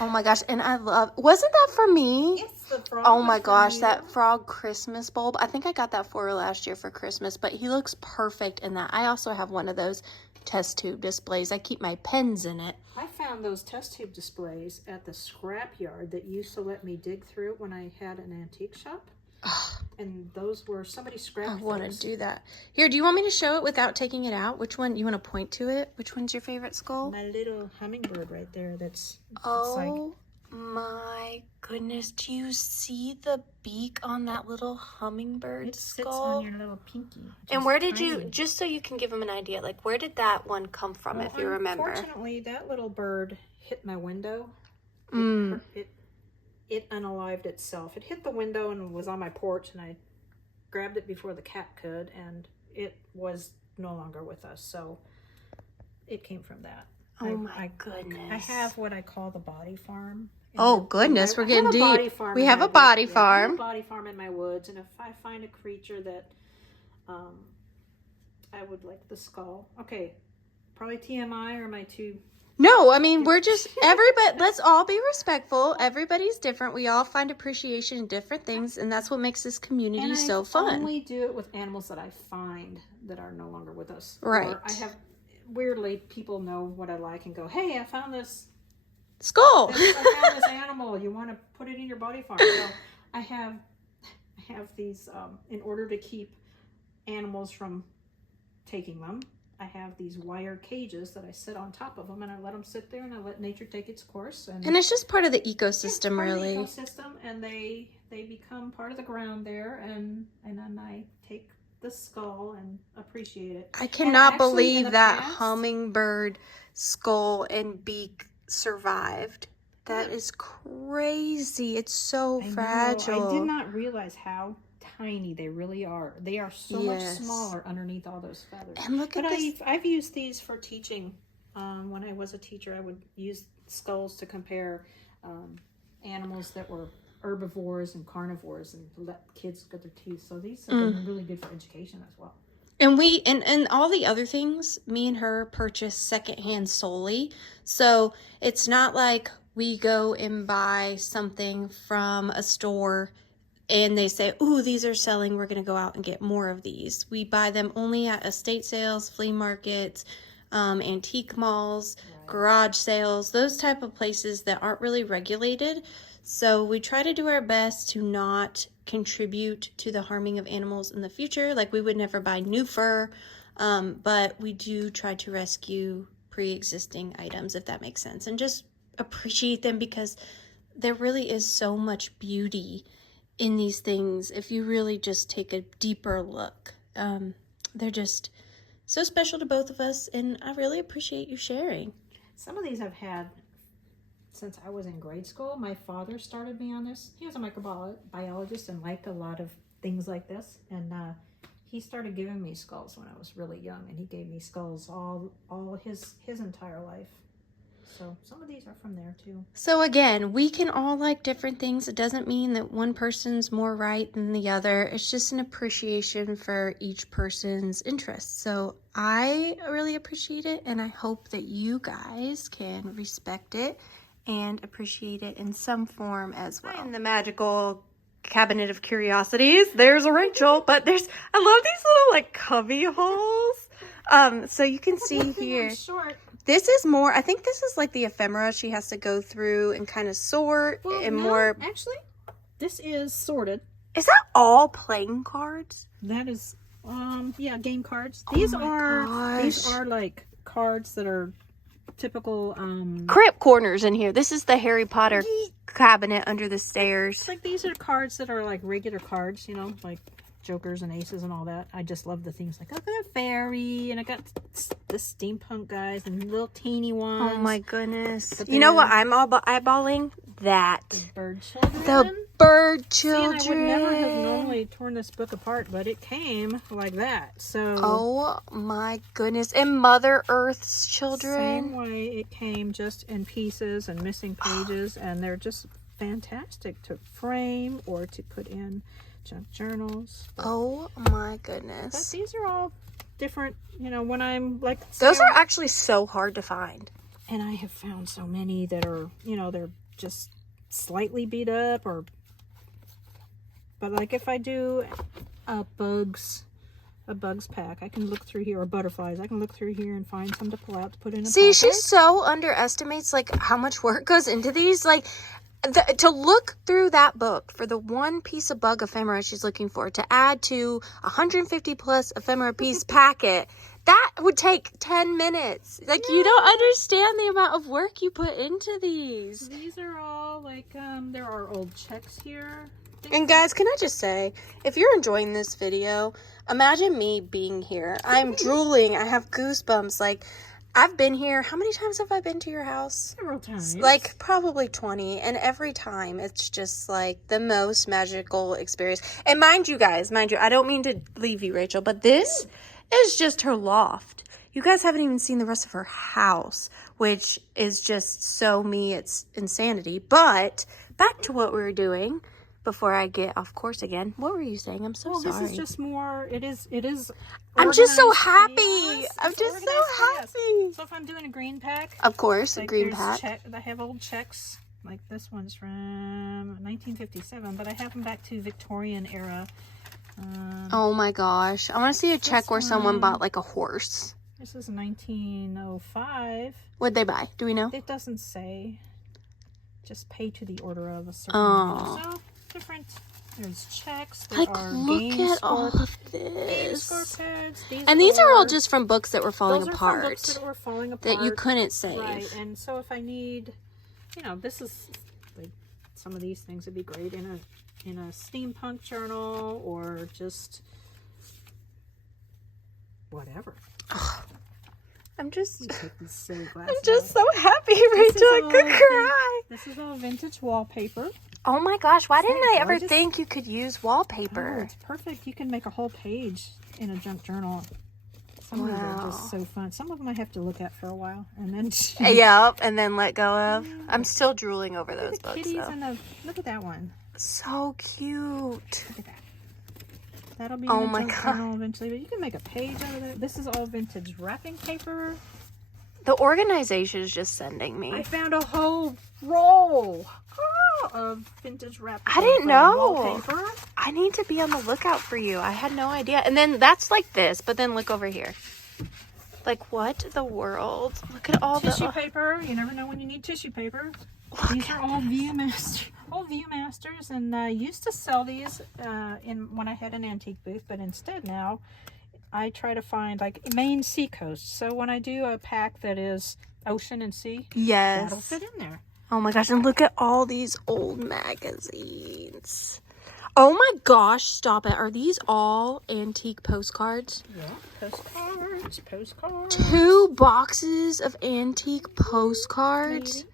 Oh my gosh, and I love, wasn't that for me? Yes, the frog. Oh my gosh, that frog Christmas bulb. I think I got that for her last year for Christmas, but he looks perfect in that. I also have one of those test tube displays. I keep my pens in it. I found those test tube displays at the scrapyard that used to let me dig through when I had an antique shop. And those were somebody scrapped. I want to do that. Here, do you want me to show it without taking it out? Which one? You want to point to it? Which one's your favorite skull? My little hummingbird right there. That's oh my goodness. Do you see the beak on that little hummingbird skull? It sits on your little pinky. And where did you, just so you can give them an idea, like where did that one come from, if you remember? Unfortunately, that little bird hit my window. It unalived itself. It hit the window and was on my porch, and I grabbed it before the cat could, and it was no longer with us. So it came from that. Oh my goodness. I have what I call the body farm. Oh goodness, we're getting deep. We have a body farm. I have a body farm in my woods, and if I find a creature that I would like the skull. Okay, probably TMI or my two. No, I mean, we're just, everybody, let's all be respectful. Everybody's different. We all find appreciation in different things, and that's what makes this community so fun. I only do it with animals that I find that are no longer with us. Right. Or I have, weirdly, people know what I like and go, hey, I found this skull. I found this animal. You want to put it in your body farm? So I have these, in order to keep animals from taking them, I have these wire cages that I sit on top of them, and I let them sit there, and I let nature take its course. And it's just part of the ecosystem, really. Of the ecosystem, and they become part of the ground there, and then I take the skull and appreciate it. I cannot believe that hummingbird skull and beak survived. That is crazy. It's so fragile. I did not realize how tiny they really are. They are so much smaller underneath all those feathers. And look at this. I've used these for teaching. When I was a teacher, I would use skulls to compare animals that were herbivores and carnivores, and let kids get their teeth. So these have been really good for education as well. And and all the other things, me and her purchase secondhand solely. So it's not like we go and buy something from a store and they say, ooh, these are selling, we're going to go out and get more of these. We buy them only at estate sales, flea markets, antique malls, garage sales, those type of places that aren't really regulated. So we try to do our best to not contribute to the harming of animals in the future. Like we would never buy new fur, but we do try to rescue pre-existing items, if that makes sense, and just appreciate them because there really is so much beauty in these things if you really just take a deeper look. They're just so special to both of us, and I really appreciate you sharing. Some of these I've had since I was in grade school. My father started me on this. He was a microbiologist and liked a lot of things like this, and he started giving me skulls when I was really young, and he gave me skulls all his entire life. So some of these are from there too. So again, we can all like different things. It doesn't mean that one person's more right than the other. It's just an appreciation for each person's interests. So I really appreciate it, and I hope that you guys can respect it and appreciate it in some form as well. In the magical cabinet of curiosities, there's a Rachel, but I love these little like cubby holes. So you can see here. Short. This is more, I think this is like the ephemera she has to go through and kind of sort more. Actually, this is sorted. Is that all playing cards? That is, yeah, game cards. These are like cards that are typical, Crypt corners in here. This is the Harry Potter cabinet under the stairs. like these are cards that are like regular cards, you know, like jokers and aces and all that. I just love the things like, I got a fairy, and I got the steampunk guys and little teeny ones. Oh my goodness. You know what I'm all eyeballing? That. The bird children. The bird children. See, and I would never have normally torn this book apart, but it came like that. So. Oh my goodness. And Mother Earth's children. Same way it came, just in pieces and missing pages, and they're just fantastic to frame or to put in junk journals. Oh my But goodness. these are all different, you know, when I'm like... Those are actually so hard to find. And I have found so many that are, you know, they're just slightly beat up or... But like if I do a bugs pack, I can look through here, or butterflies, I can look through here and find some to pull out to put in a See, packet. she so underestimates like how much work goes into these. Like to look through that book for the one piece of bug ephemera she's looking for to add to 150 plus ephemera piece packet, that would take 10 minutes. Like you don't understand the amount of work you put into these. These are all like, there are old checks here. And guys, can I just say, if you're enjoying this video, imagine me being here. I'm drooling. I have goosebumps. Like, I've been here. How many times have I been to your house? Several times. Like, probably 20. And every time, it's just, like, the most magical experience. And mind you, guys, I don't mean to leave you, Rachel, but this is just her loft. You guys haven't even seen the rest of her house, which is just so me. It's insanity. But back to what we were doing. Before I get off course again, what were you saying? I'm so sorry. This is just more. It is. I'm just so organized happy. chaos. I'm It's just so organized chaos. happy. So if I'm doing a green pack, Of course, a like green there's pack. I have old checks. Like this one's from 1957, but I have them back to Victorian era. Oh my gosh. I want to see a check where someone one- bought like a horse. This is 1905. What'd they buy? Do we know? It doesn't say. Just pay to the order of a certain. Oh. So different. There's checks. There Like, are look game at score, all of game this. scorecards. And these are all just from books that were falling those are apart. from books that were falling apart. That you couldn't save. Right, and so if I need, you know, this is like some of these things would be great in a steampunk journal or just whatever. I'm just Take these silly glasses so off. happy, Rachel. I all could cry. This is all vintage wallpaper. Oh my gosh, why didn't I ever gorgeous? think you could use Oh, wallpaper? it's perfect. You can make a whole page in a junk journal. Some of these are just so fun. Some of them I have to look at for a while and then Yep, and then let go of. I'm still drooling over those the books kitties though. and the look at that one. So cute. Look at that. That'll be Oh in a my junk God. journal eventually, but you can make a page out of that. This is all vintage wrapping paper. The organization is just sending me. I found a whole roll of vintage wrapping I didn't paper, know. wallpaper. I need to be on the lookout for you. I had no idea. And then that's like this, but then look over here. Like, what the world? Look at all Tissue the... paper. You never know when you need tissue paper. Look These are all Viewmasters, and I used to sell these when I had an antique booth, but instead now I try to find like Maine seacoast. So when I do a pack that is ocean and sea, Yes. that'll fit in there. Oh my gosh, and look at all these old magazines. Oh my gosh, stop it. Are these all antique postcards? Yeah, postcards. 2 boxes of antique postcards. Maybe.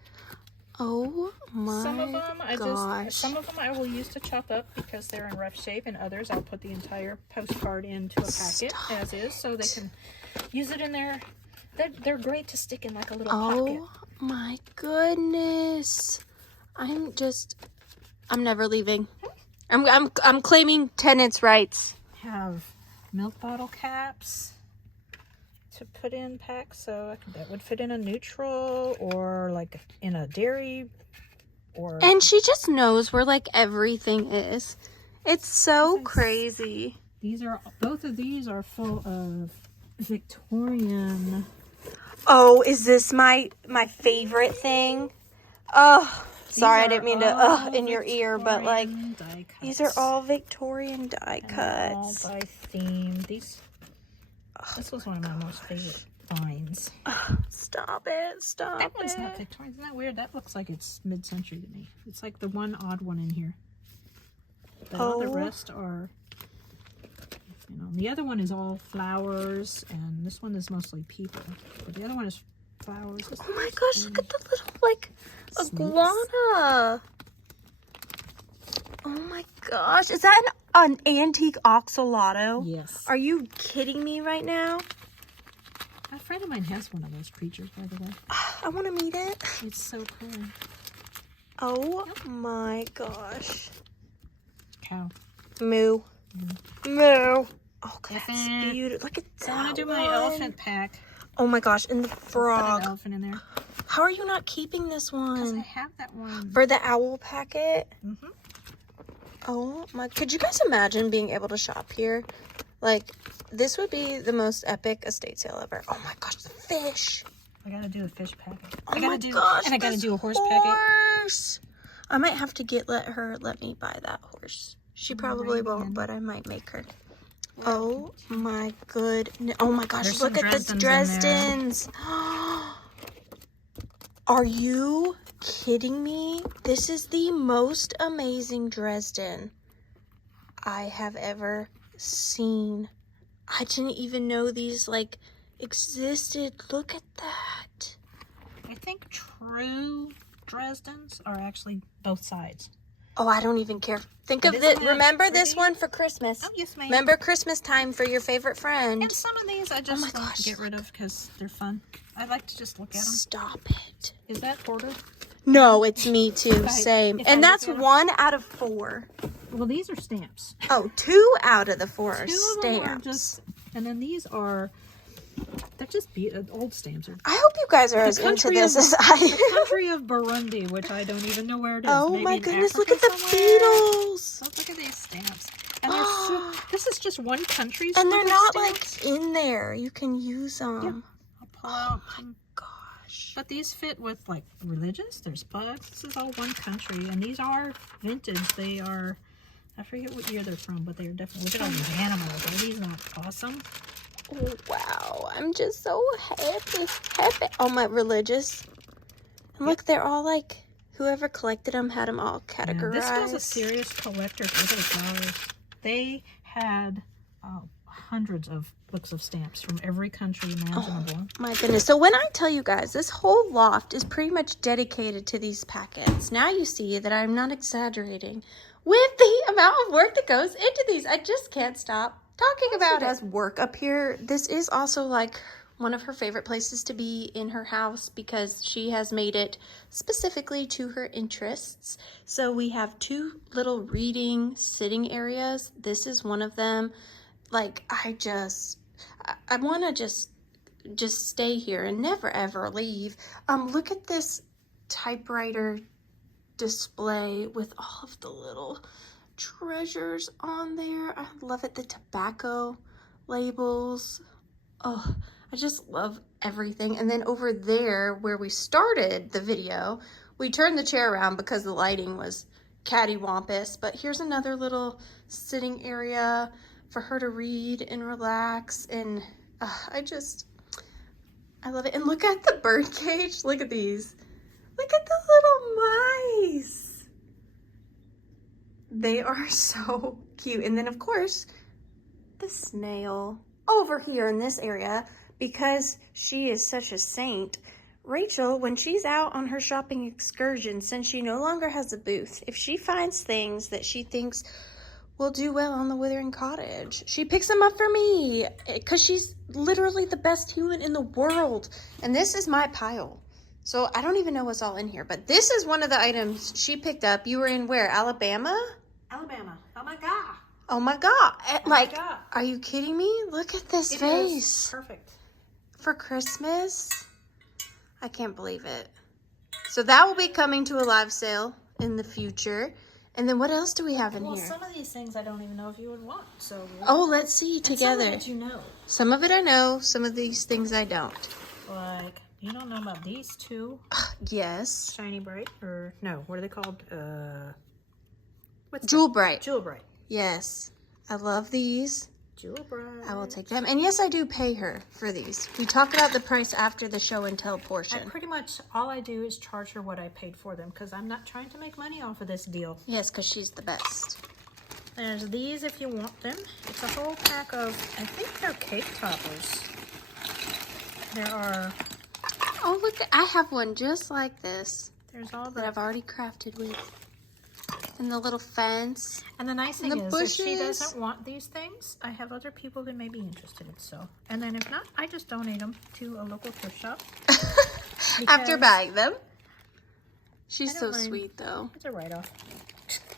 Oh my Some of them gosh. some of them I will use to chop up because they're in rough shape, and others I'll put the entire postcard into a packet as is, so they can use it in there. They're great to stick in like a little pocket. Oh my goodness. I'm never leaving. I'm claiming tenants' rights. Have milk bottle caps to put in packs, so that would fit in a neutral or like in a dairy or... And she just knows where like everything is. It's so crazy. Both of these are full of Victorian. Oh, is this my favorite thing? Oh, sorry, I didn't mean to in your ear, but like these are all Victorian die cuts. All by theme. This was one of my most favorite finds. Stop it. Stop That one's it. not Victorian. Isn't that weird? That looks like it's mid-century to me. It's like the one odd one in here. But all the rest are, the other one is all flowers, and this one is mostly people. But the other one is flowers. Oh my gosh, look at the little like iguana. Oh my gosh, is that an antique oxalotl? Yes. Are you kidding me right now? A friend of mine has one of those creatures, by the way. I want to meet it. It's so cool. Oh my gosh. Cow. Moo. Moo. Oh, that's beautiful. Look at that. So I want to do my elephant pack. Oh my gosh, and the Put an frog. elephant in there. How are you not keeping this Because I one? have that one. For the owl packet? Mm-hmm. Oh my, could you guys imagine being able to shop here? Like, this would be the most epic estate sale ever. Oh my gosh, the fish. I gotta do a fish packet. Oh I gotta my do, gosh, and I gotta this do a horse packet. horse. I might have to let me buy that horse. She probably won't, but I might make her. Oh my goodness. Oh my gosh, There's look some at the Dresdens Dresdens. Are you kidding me? This is the most amazing Dresden I have ever seen. I didn't even know these like existed. Look at that. I think true Dresdens are actually both sides. Oh, I don't even care. Think of But it. isn't that Remember this pretty? one for Christmas. Oh, yes, ma'am. Remember Christmas time for your favorite friend. And some of these I just my want gosh, to get rid of because they're fun. I like to just look at them. Stop it. Is that porter? No, it's me too. I- Same. if I And look that's at 'em- 1 out of 4. Well, these are stamps. Oh, 2 out of the 4 are Two of them are stamps. just, and then these are, they're just old stamps. I hope you guys are as into country this of- as I The am. country of Burundi, which I don't even know where it is. Oh Maybe my in goodness, look Africa at the somewhere. beetles. So look at these stamps. And they're so, this is just one country's And they're worth of not stamps. like in there. You can use them. I'll pull out some. Gosh. But these fit with like religious. There's bugs. This is all one country, and these are vintage. They are. I forget what year they're from, but they're definitely. Look at all these animals. Are these not awesome? Oh, wow. I'm just so happy. Oh, my religious. And look, they're all like, whoever collected them had them all categorized. Yeah, this was a serious collector. Look at the flowers. They had hundreds of books of stamps from every country imaginable. My goodness. So when I tell you guys, this whole loft is pretty much dedicated to these packets. Now you see that I'm not exaggerating with the amount of work that goes into these. I just can't stop talking about it. Does work up here. This is also like one of her favorite places to be in her house because she has made it specifically to her interests. So we have 2 little reading sitting areas. This is one of them. Like, I want to just stay here and never ever leave. Look at this typewriter display with all of the little treasures on there. I love it. The tobacco labels. Oh, I just love everything. And then over there where we started the video, we turned the chair around because the lighting was cattywampus, but here's another little sitting area for her to read and relax. And I love it. And look at the bird cage. Look at these. Look at the little mice. They are so cute. And then, of course, the snail over here in this area, because she is such a saint. Rachel, when she's out on her shopping excursion, since she no longer has a booth, if she finds things that she thinks will do well on the Withering Cottage, she picks them up for me because she's literally the best human in the world. And this is my pile. So I don't even know what's all in here, but this is one of the items she picked up. You were in where? Alabama? Alabama. Oh my God. Oh my God. Like, God. are you kidding me? Look at this It vase. is perfect. For Christmas. I can't believe it. So that will be coming to a live sale in the future. And then what else do we have in here? Some of these things I don't even know if you would want. So oh, let's see together. Some of it you know. Some of it I know. Some of these things I don't. Like, you don't know about these 2? Yes. Shiny Bright, or no, what are they called? What's Jewel Bright. Jewel Bright. Yes. I love these. Jewel Bright. I will take them. And yes, I do pay her for these. We talk about the price after the show and tell portion. Pretty much all I do is charge her what I paid for them because I'm not trying to make money off of this deal. Yes, because she's the best. There's these if you want them. It's a whole pack of, I think they're cake toppers. There are... Oh, look, I have one just like this. There's all that the... I've already crafted with. And the little fence. And the nice thing the is, bushes. if she doesn't want these things, I have other people that may be interested. So, and then if not, I just donate them to a local thrift shop. After buying them. She's I so don't mind. sweet, though. It's a write-off.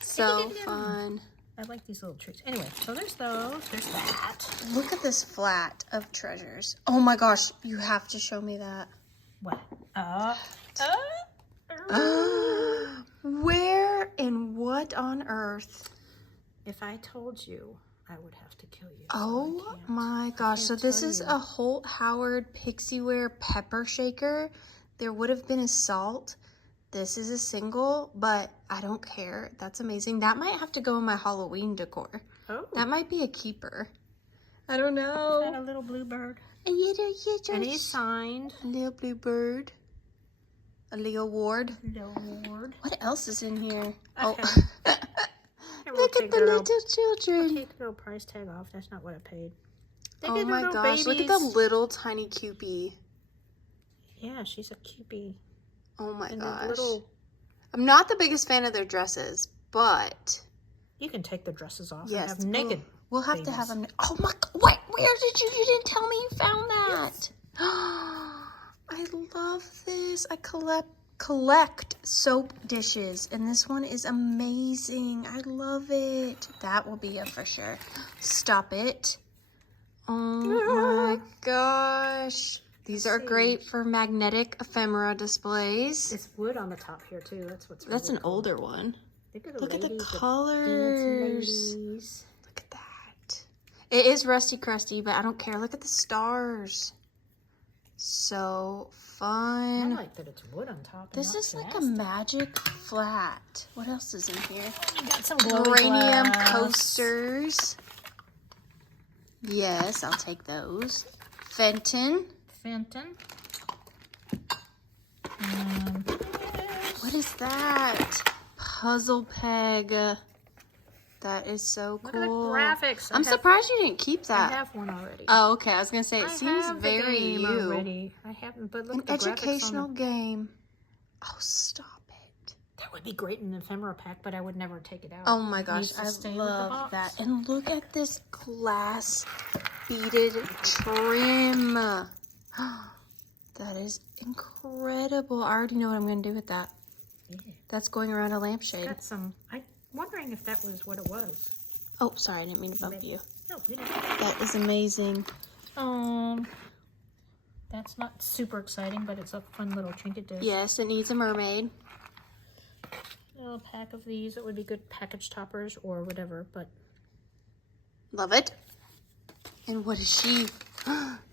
So fun. I like these little treats. Anyway, so there's those. There's that. Look at this flat of treasures. Oh my gosh, you have to show me that. What? Where and what on earth? If I told you, I would have to kill you. Oh my gosh. So this is a Holt Howard Pixieware pepper shaker. There would have been a salt. This is a single, but I don't care. That's amazing. That might have to go in my Halloween decor. Oh. That might be a keeper. I don't know. And a little bluebird. And he's signed. A little bluebird. A Leo Ward. Leo Ward. What else is in here? Okay. Oh. Here, Look at the little We'll children. take the little price tag off. That's not what I paid. Oh my gosh. Look at the little tiny cupie. Yeah, she's a cupie. Oh my And gosh. little... I'm not the biggest fan of their dresses, but... You can take the dresses off yes, and have naked We'll have babies. to have them... Oh my... Wait, where did you... You didn't tell me you found that. I love this. I collect soap dishes, and this one is amazing. I love it. That will be a for sure. Stop it. Oh my gosh. These are great for magnetic ephemera displays. It's wood on the top here too. That's what's really That's an cool. older one. Look at the ladies, colors. ladies. Look at that. It is rusty crusty, but I don't care. Look at the stars. So I fun. like that it's wood on top. And This not is like a plastic. magic flat. What else is in here? We got some glowy Uranium glass. coasters. Yes, I'll take those. Fenton. Fenton. What is that? Puzzle peg. That is so Look at the cool. graphics. I'm surprised you didn't keep I that. have one already. Oh, okay. I was gonna say it I seems have the very game you. already. I haven't, but look An at the graphics on educational the... game. Oh, stop it. That would be great in the ephemera pack, but I would never take it out. Oh my It gosh, needs to I stay with the love box. that. And look at this glass beaded trim. That is incredible. I already know what I'm going to do with that. Yeah. That's going around a lampshade. Got some. I'm wondering if that was what it was. Oh, sorry, I didn't mean to bump you. No, we didn't. That is amazing. That's not super exciting, but it's a fun little trinket disc. Yes, it needs a mermaid. A little pack of these. It would be good package toppers or whatever, but Love it. And what is she?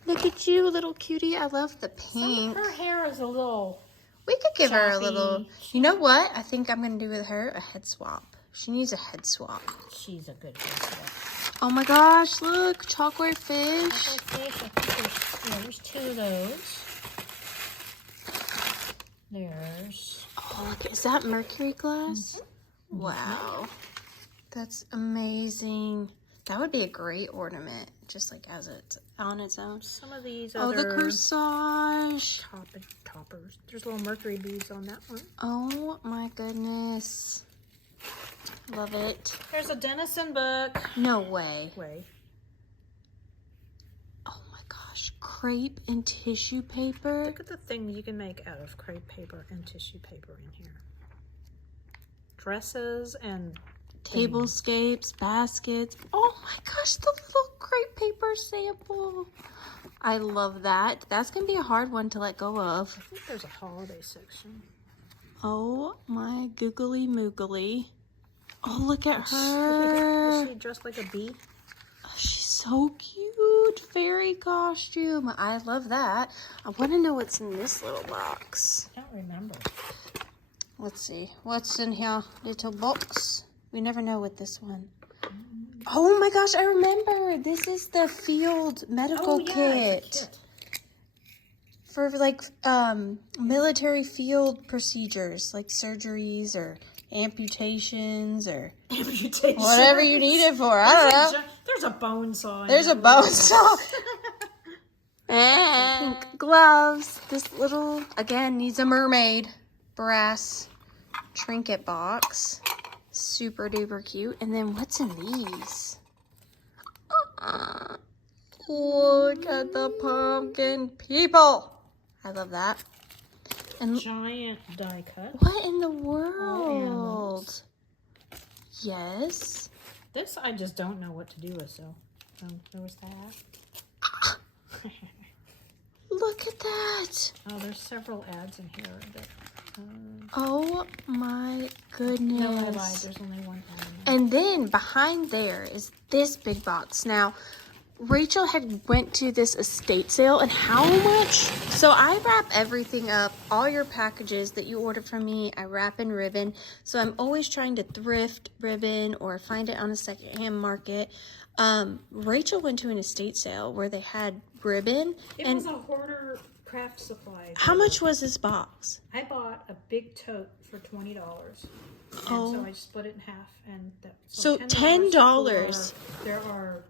Look at you, little cutie. I love the pink. her hair is a little. We could give her a choppy. little. You know what? I think I'm going to do with her a head swap. She needs a head swap. She's a good girl. Oh my gosh, look. Chalkboard fish. There's 2 of those. There's. Oh, look. Is that mercury glass? Wow. That's amazing. That would be a great ornament, just like as it's on its own. Some of these Oh, the other corsage. toppers. There's little mercury beads on that one. Oh my goodness. Love it. There's a Denison book. No way. Way. Oh my gosh. Crepe and tissue paper. Look at the thing you can make out of crepe paper and tissue paper in here. Dresses and Tablescapes, baskets. Oh my gosh, the little crepe paper sample. I love that. That's going to be a hard one to let go of. I think there's a holiday section. Oh my googly moogly. Oh, look at Is her. she dressed like a bee? Oh, she's so cute. Fairy costume. I love that. I want to know what's in this little box. I don't remember. Let's see. What's in here? Little box. We never know with this one. Oh my gosh, I remember. This is the field medical kit. It's a kit. For like military field procedures, like surgeries or amputations or whatever you need it for. I don't know. There's a bone saw. There's a bone saw. And pink gloves. This little, again, needs a mermaid brass trinket box. Super duper cute. And then what's in these? Look at the pumpkin people. I love that. And Giant die cut. what in the world? Yes. This I just don't know what to do with, so there was that. Look at that. Oh, there's several ads in here. That, Oh my goodness. no, I lied. There's only one ad in there. And then behind there is this big box. Now, Rachel had went to this estate sale, and how much? So I wrap everything up, all your packages that you order from me, I wrap in ribbon. So I'm always trying to thrift ribbon or find it on a secondhand market. Rachel went to an estate sale where they had ribbon. It was a hoarder craft supply. How much was this box? I bought a big tote for $20. And Oh. so I split it in half, and So $10. There are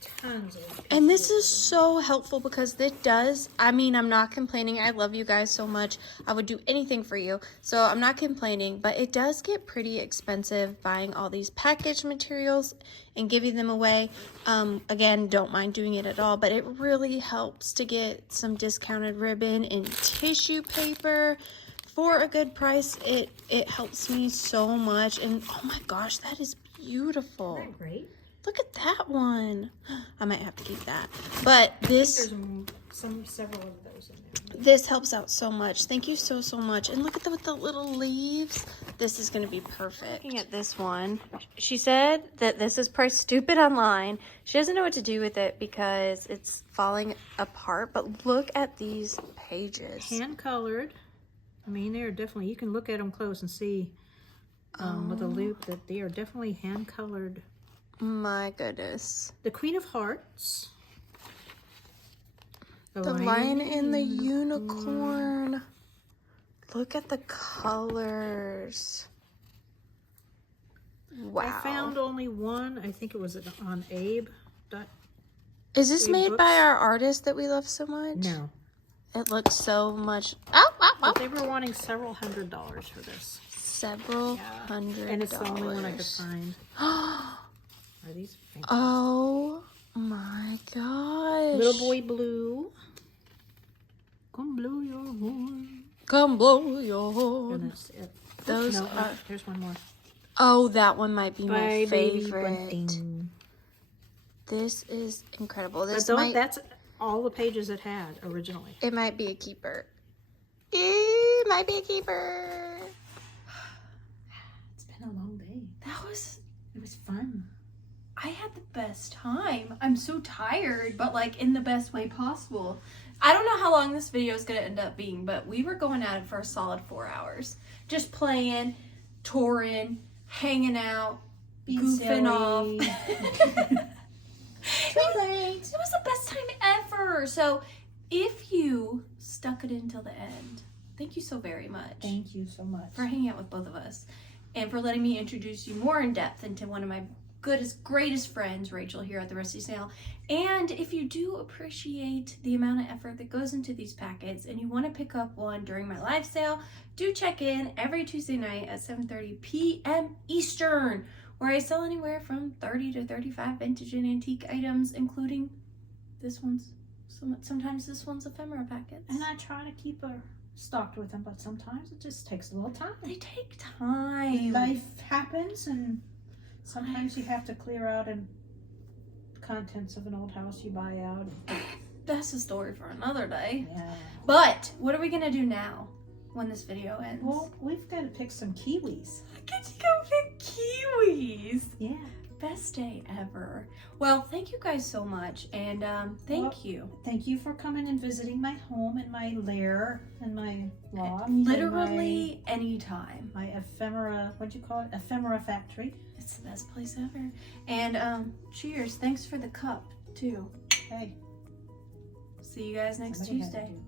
tons of. And this is so helpful because it does, I mean, I'm not complaining. I love you guys so much. I would do anything for you. So I'm not complaining, but it does get pretty expensive buying all these package materials and giving them away. Again, don't mind doing it at all, but it really helps to get some discounted ribbon and tissue paper for a good price. It helps me so much. And oh my gosh, that is beautiful. Isn't that great? Look at that one. I might have to keep that. But this There's several of those in there. this helps out so much. Thank you so much. And look at with the little leaves. This is going to be perfect. Looking at this one, she said that this is priced stupid online. She doesn't know what to do with it because it's falling apart. But look at these pages. Hand colored. I mean, they're definitely, you can look at them close and see with a loop that they are definitely hand colored. My goodness. The Queen of Hearts. The lion and the unicorn. Look at the colors. Wow. I found only one. I think it was on Abe. Is this Abe made Books? by our artist that we love so much? No. It looks so much. Ow, ow, ow. But they were wanting several $100s for this. Several $100. And it's the only one I could find. Are these fantastic? Oh my gosh. Little Boy Blue. Come blow your horn. Come blow your And horn. that's it. Those No, are. there's one more. Oh, that one might be my Bye, baby favorite. bunting. This is incredible. But This that's all the pages it had originally. It might be a keeper. It might be a keeper. It's been a long day. It was fun. I had the best time. I'm so tired, but like in the best way possible. I don't know how long this video is going to end up being, but we were going at it for a solid 4 hours. Just playing, touring, hanging out, goofing off. It was the best time ever. So if you stuck it in till the end, thank you so very much. Thank you so much. For hanging out with both of us and for letting me introduce you more in depth into one of my greatest friends, Rachel, here at the Rusty Snail. And if you do appreciate the amount of effort that goes into these packets and you want to pick up one during my live sale, do check in every Tuesday night at 7:30 p.m. Eastern, where I sell anywhere from 30 to 35 vintage and antique items, including this one's, sometimes this one's Ephemera Packets. And I try to keep her stocked with them, but sometimes it just takes a little time. They take time. Life happens, and sometimes you have to clear out and contents of an old house you buy out. That's a story for another day. Yeah. But what are we gonna do now when this video ends? Well, we've got to pick some kiwis. Get to go pick kiwis. Yeah. Best day ever. Well, thank you guys so much, and thank you. Thank you for coming and visiting my home and my lair and my loft. Literally anytime. My ephemera, what'd you call it? Ephemera factory. It's the best place ever. And cheers. Thanks for the cup too. Hey. See you guys next somebody had to Tuesday. do.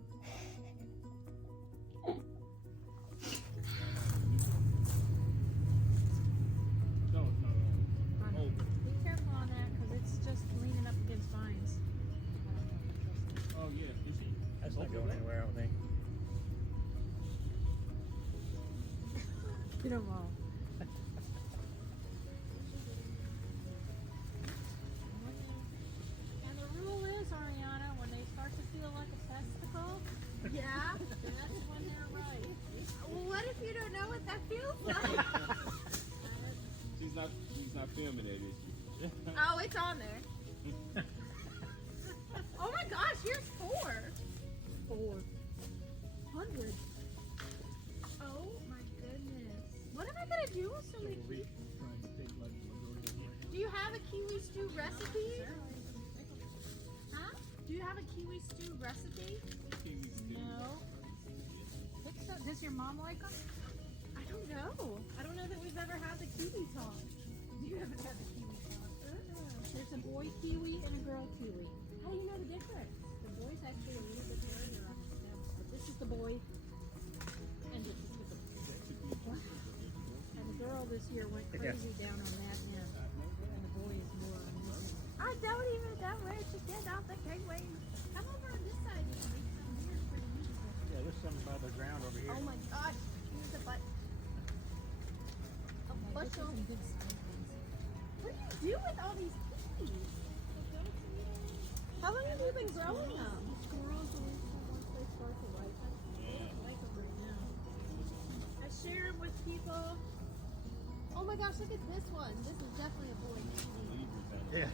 Be careful on that because it's just leaning up against vines. Oh yeah, that's not going anywhere, I don't think. Get them all. And the rule is, Ariana, when they start to feel like a testicle, yeah, that's when they're right. Well, what if you don't know what that feels like? She's not filming it, is she? Oh, it's on there. Oh my gosh, here's 400. Oh my goodness. What am I gonna do with so many kiwis? Do you have a kiwi stew recipe? Huh? Do you have a kiwi stew recipe? No. Does your mom like them? I don't know. I don't know that we've ever had the kiwi talk. You haven't had the kiwi sauce. There's a boy kiwi and a girl kiwi. How do you know the difference? The boy's actually a little bit further on the stem, but this is the boy, and this is the girl. And the girl this year went crazy down on that end, and the boy is more on this end. I don't even know where to get off the kiwi. Come over on this side. You can make some weird pretty music. Yeah, there's something by the ground over here. Oh my gosh. Here's a butt. A This is bushel. some good size ones. What do you do with all these kiwis? How long have you been growing them? Squirrels once they start to ripen. They don't like them right now. I share them with people. Oh my gosh, look at this one. This is definitely a boy kiwi. Yeah.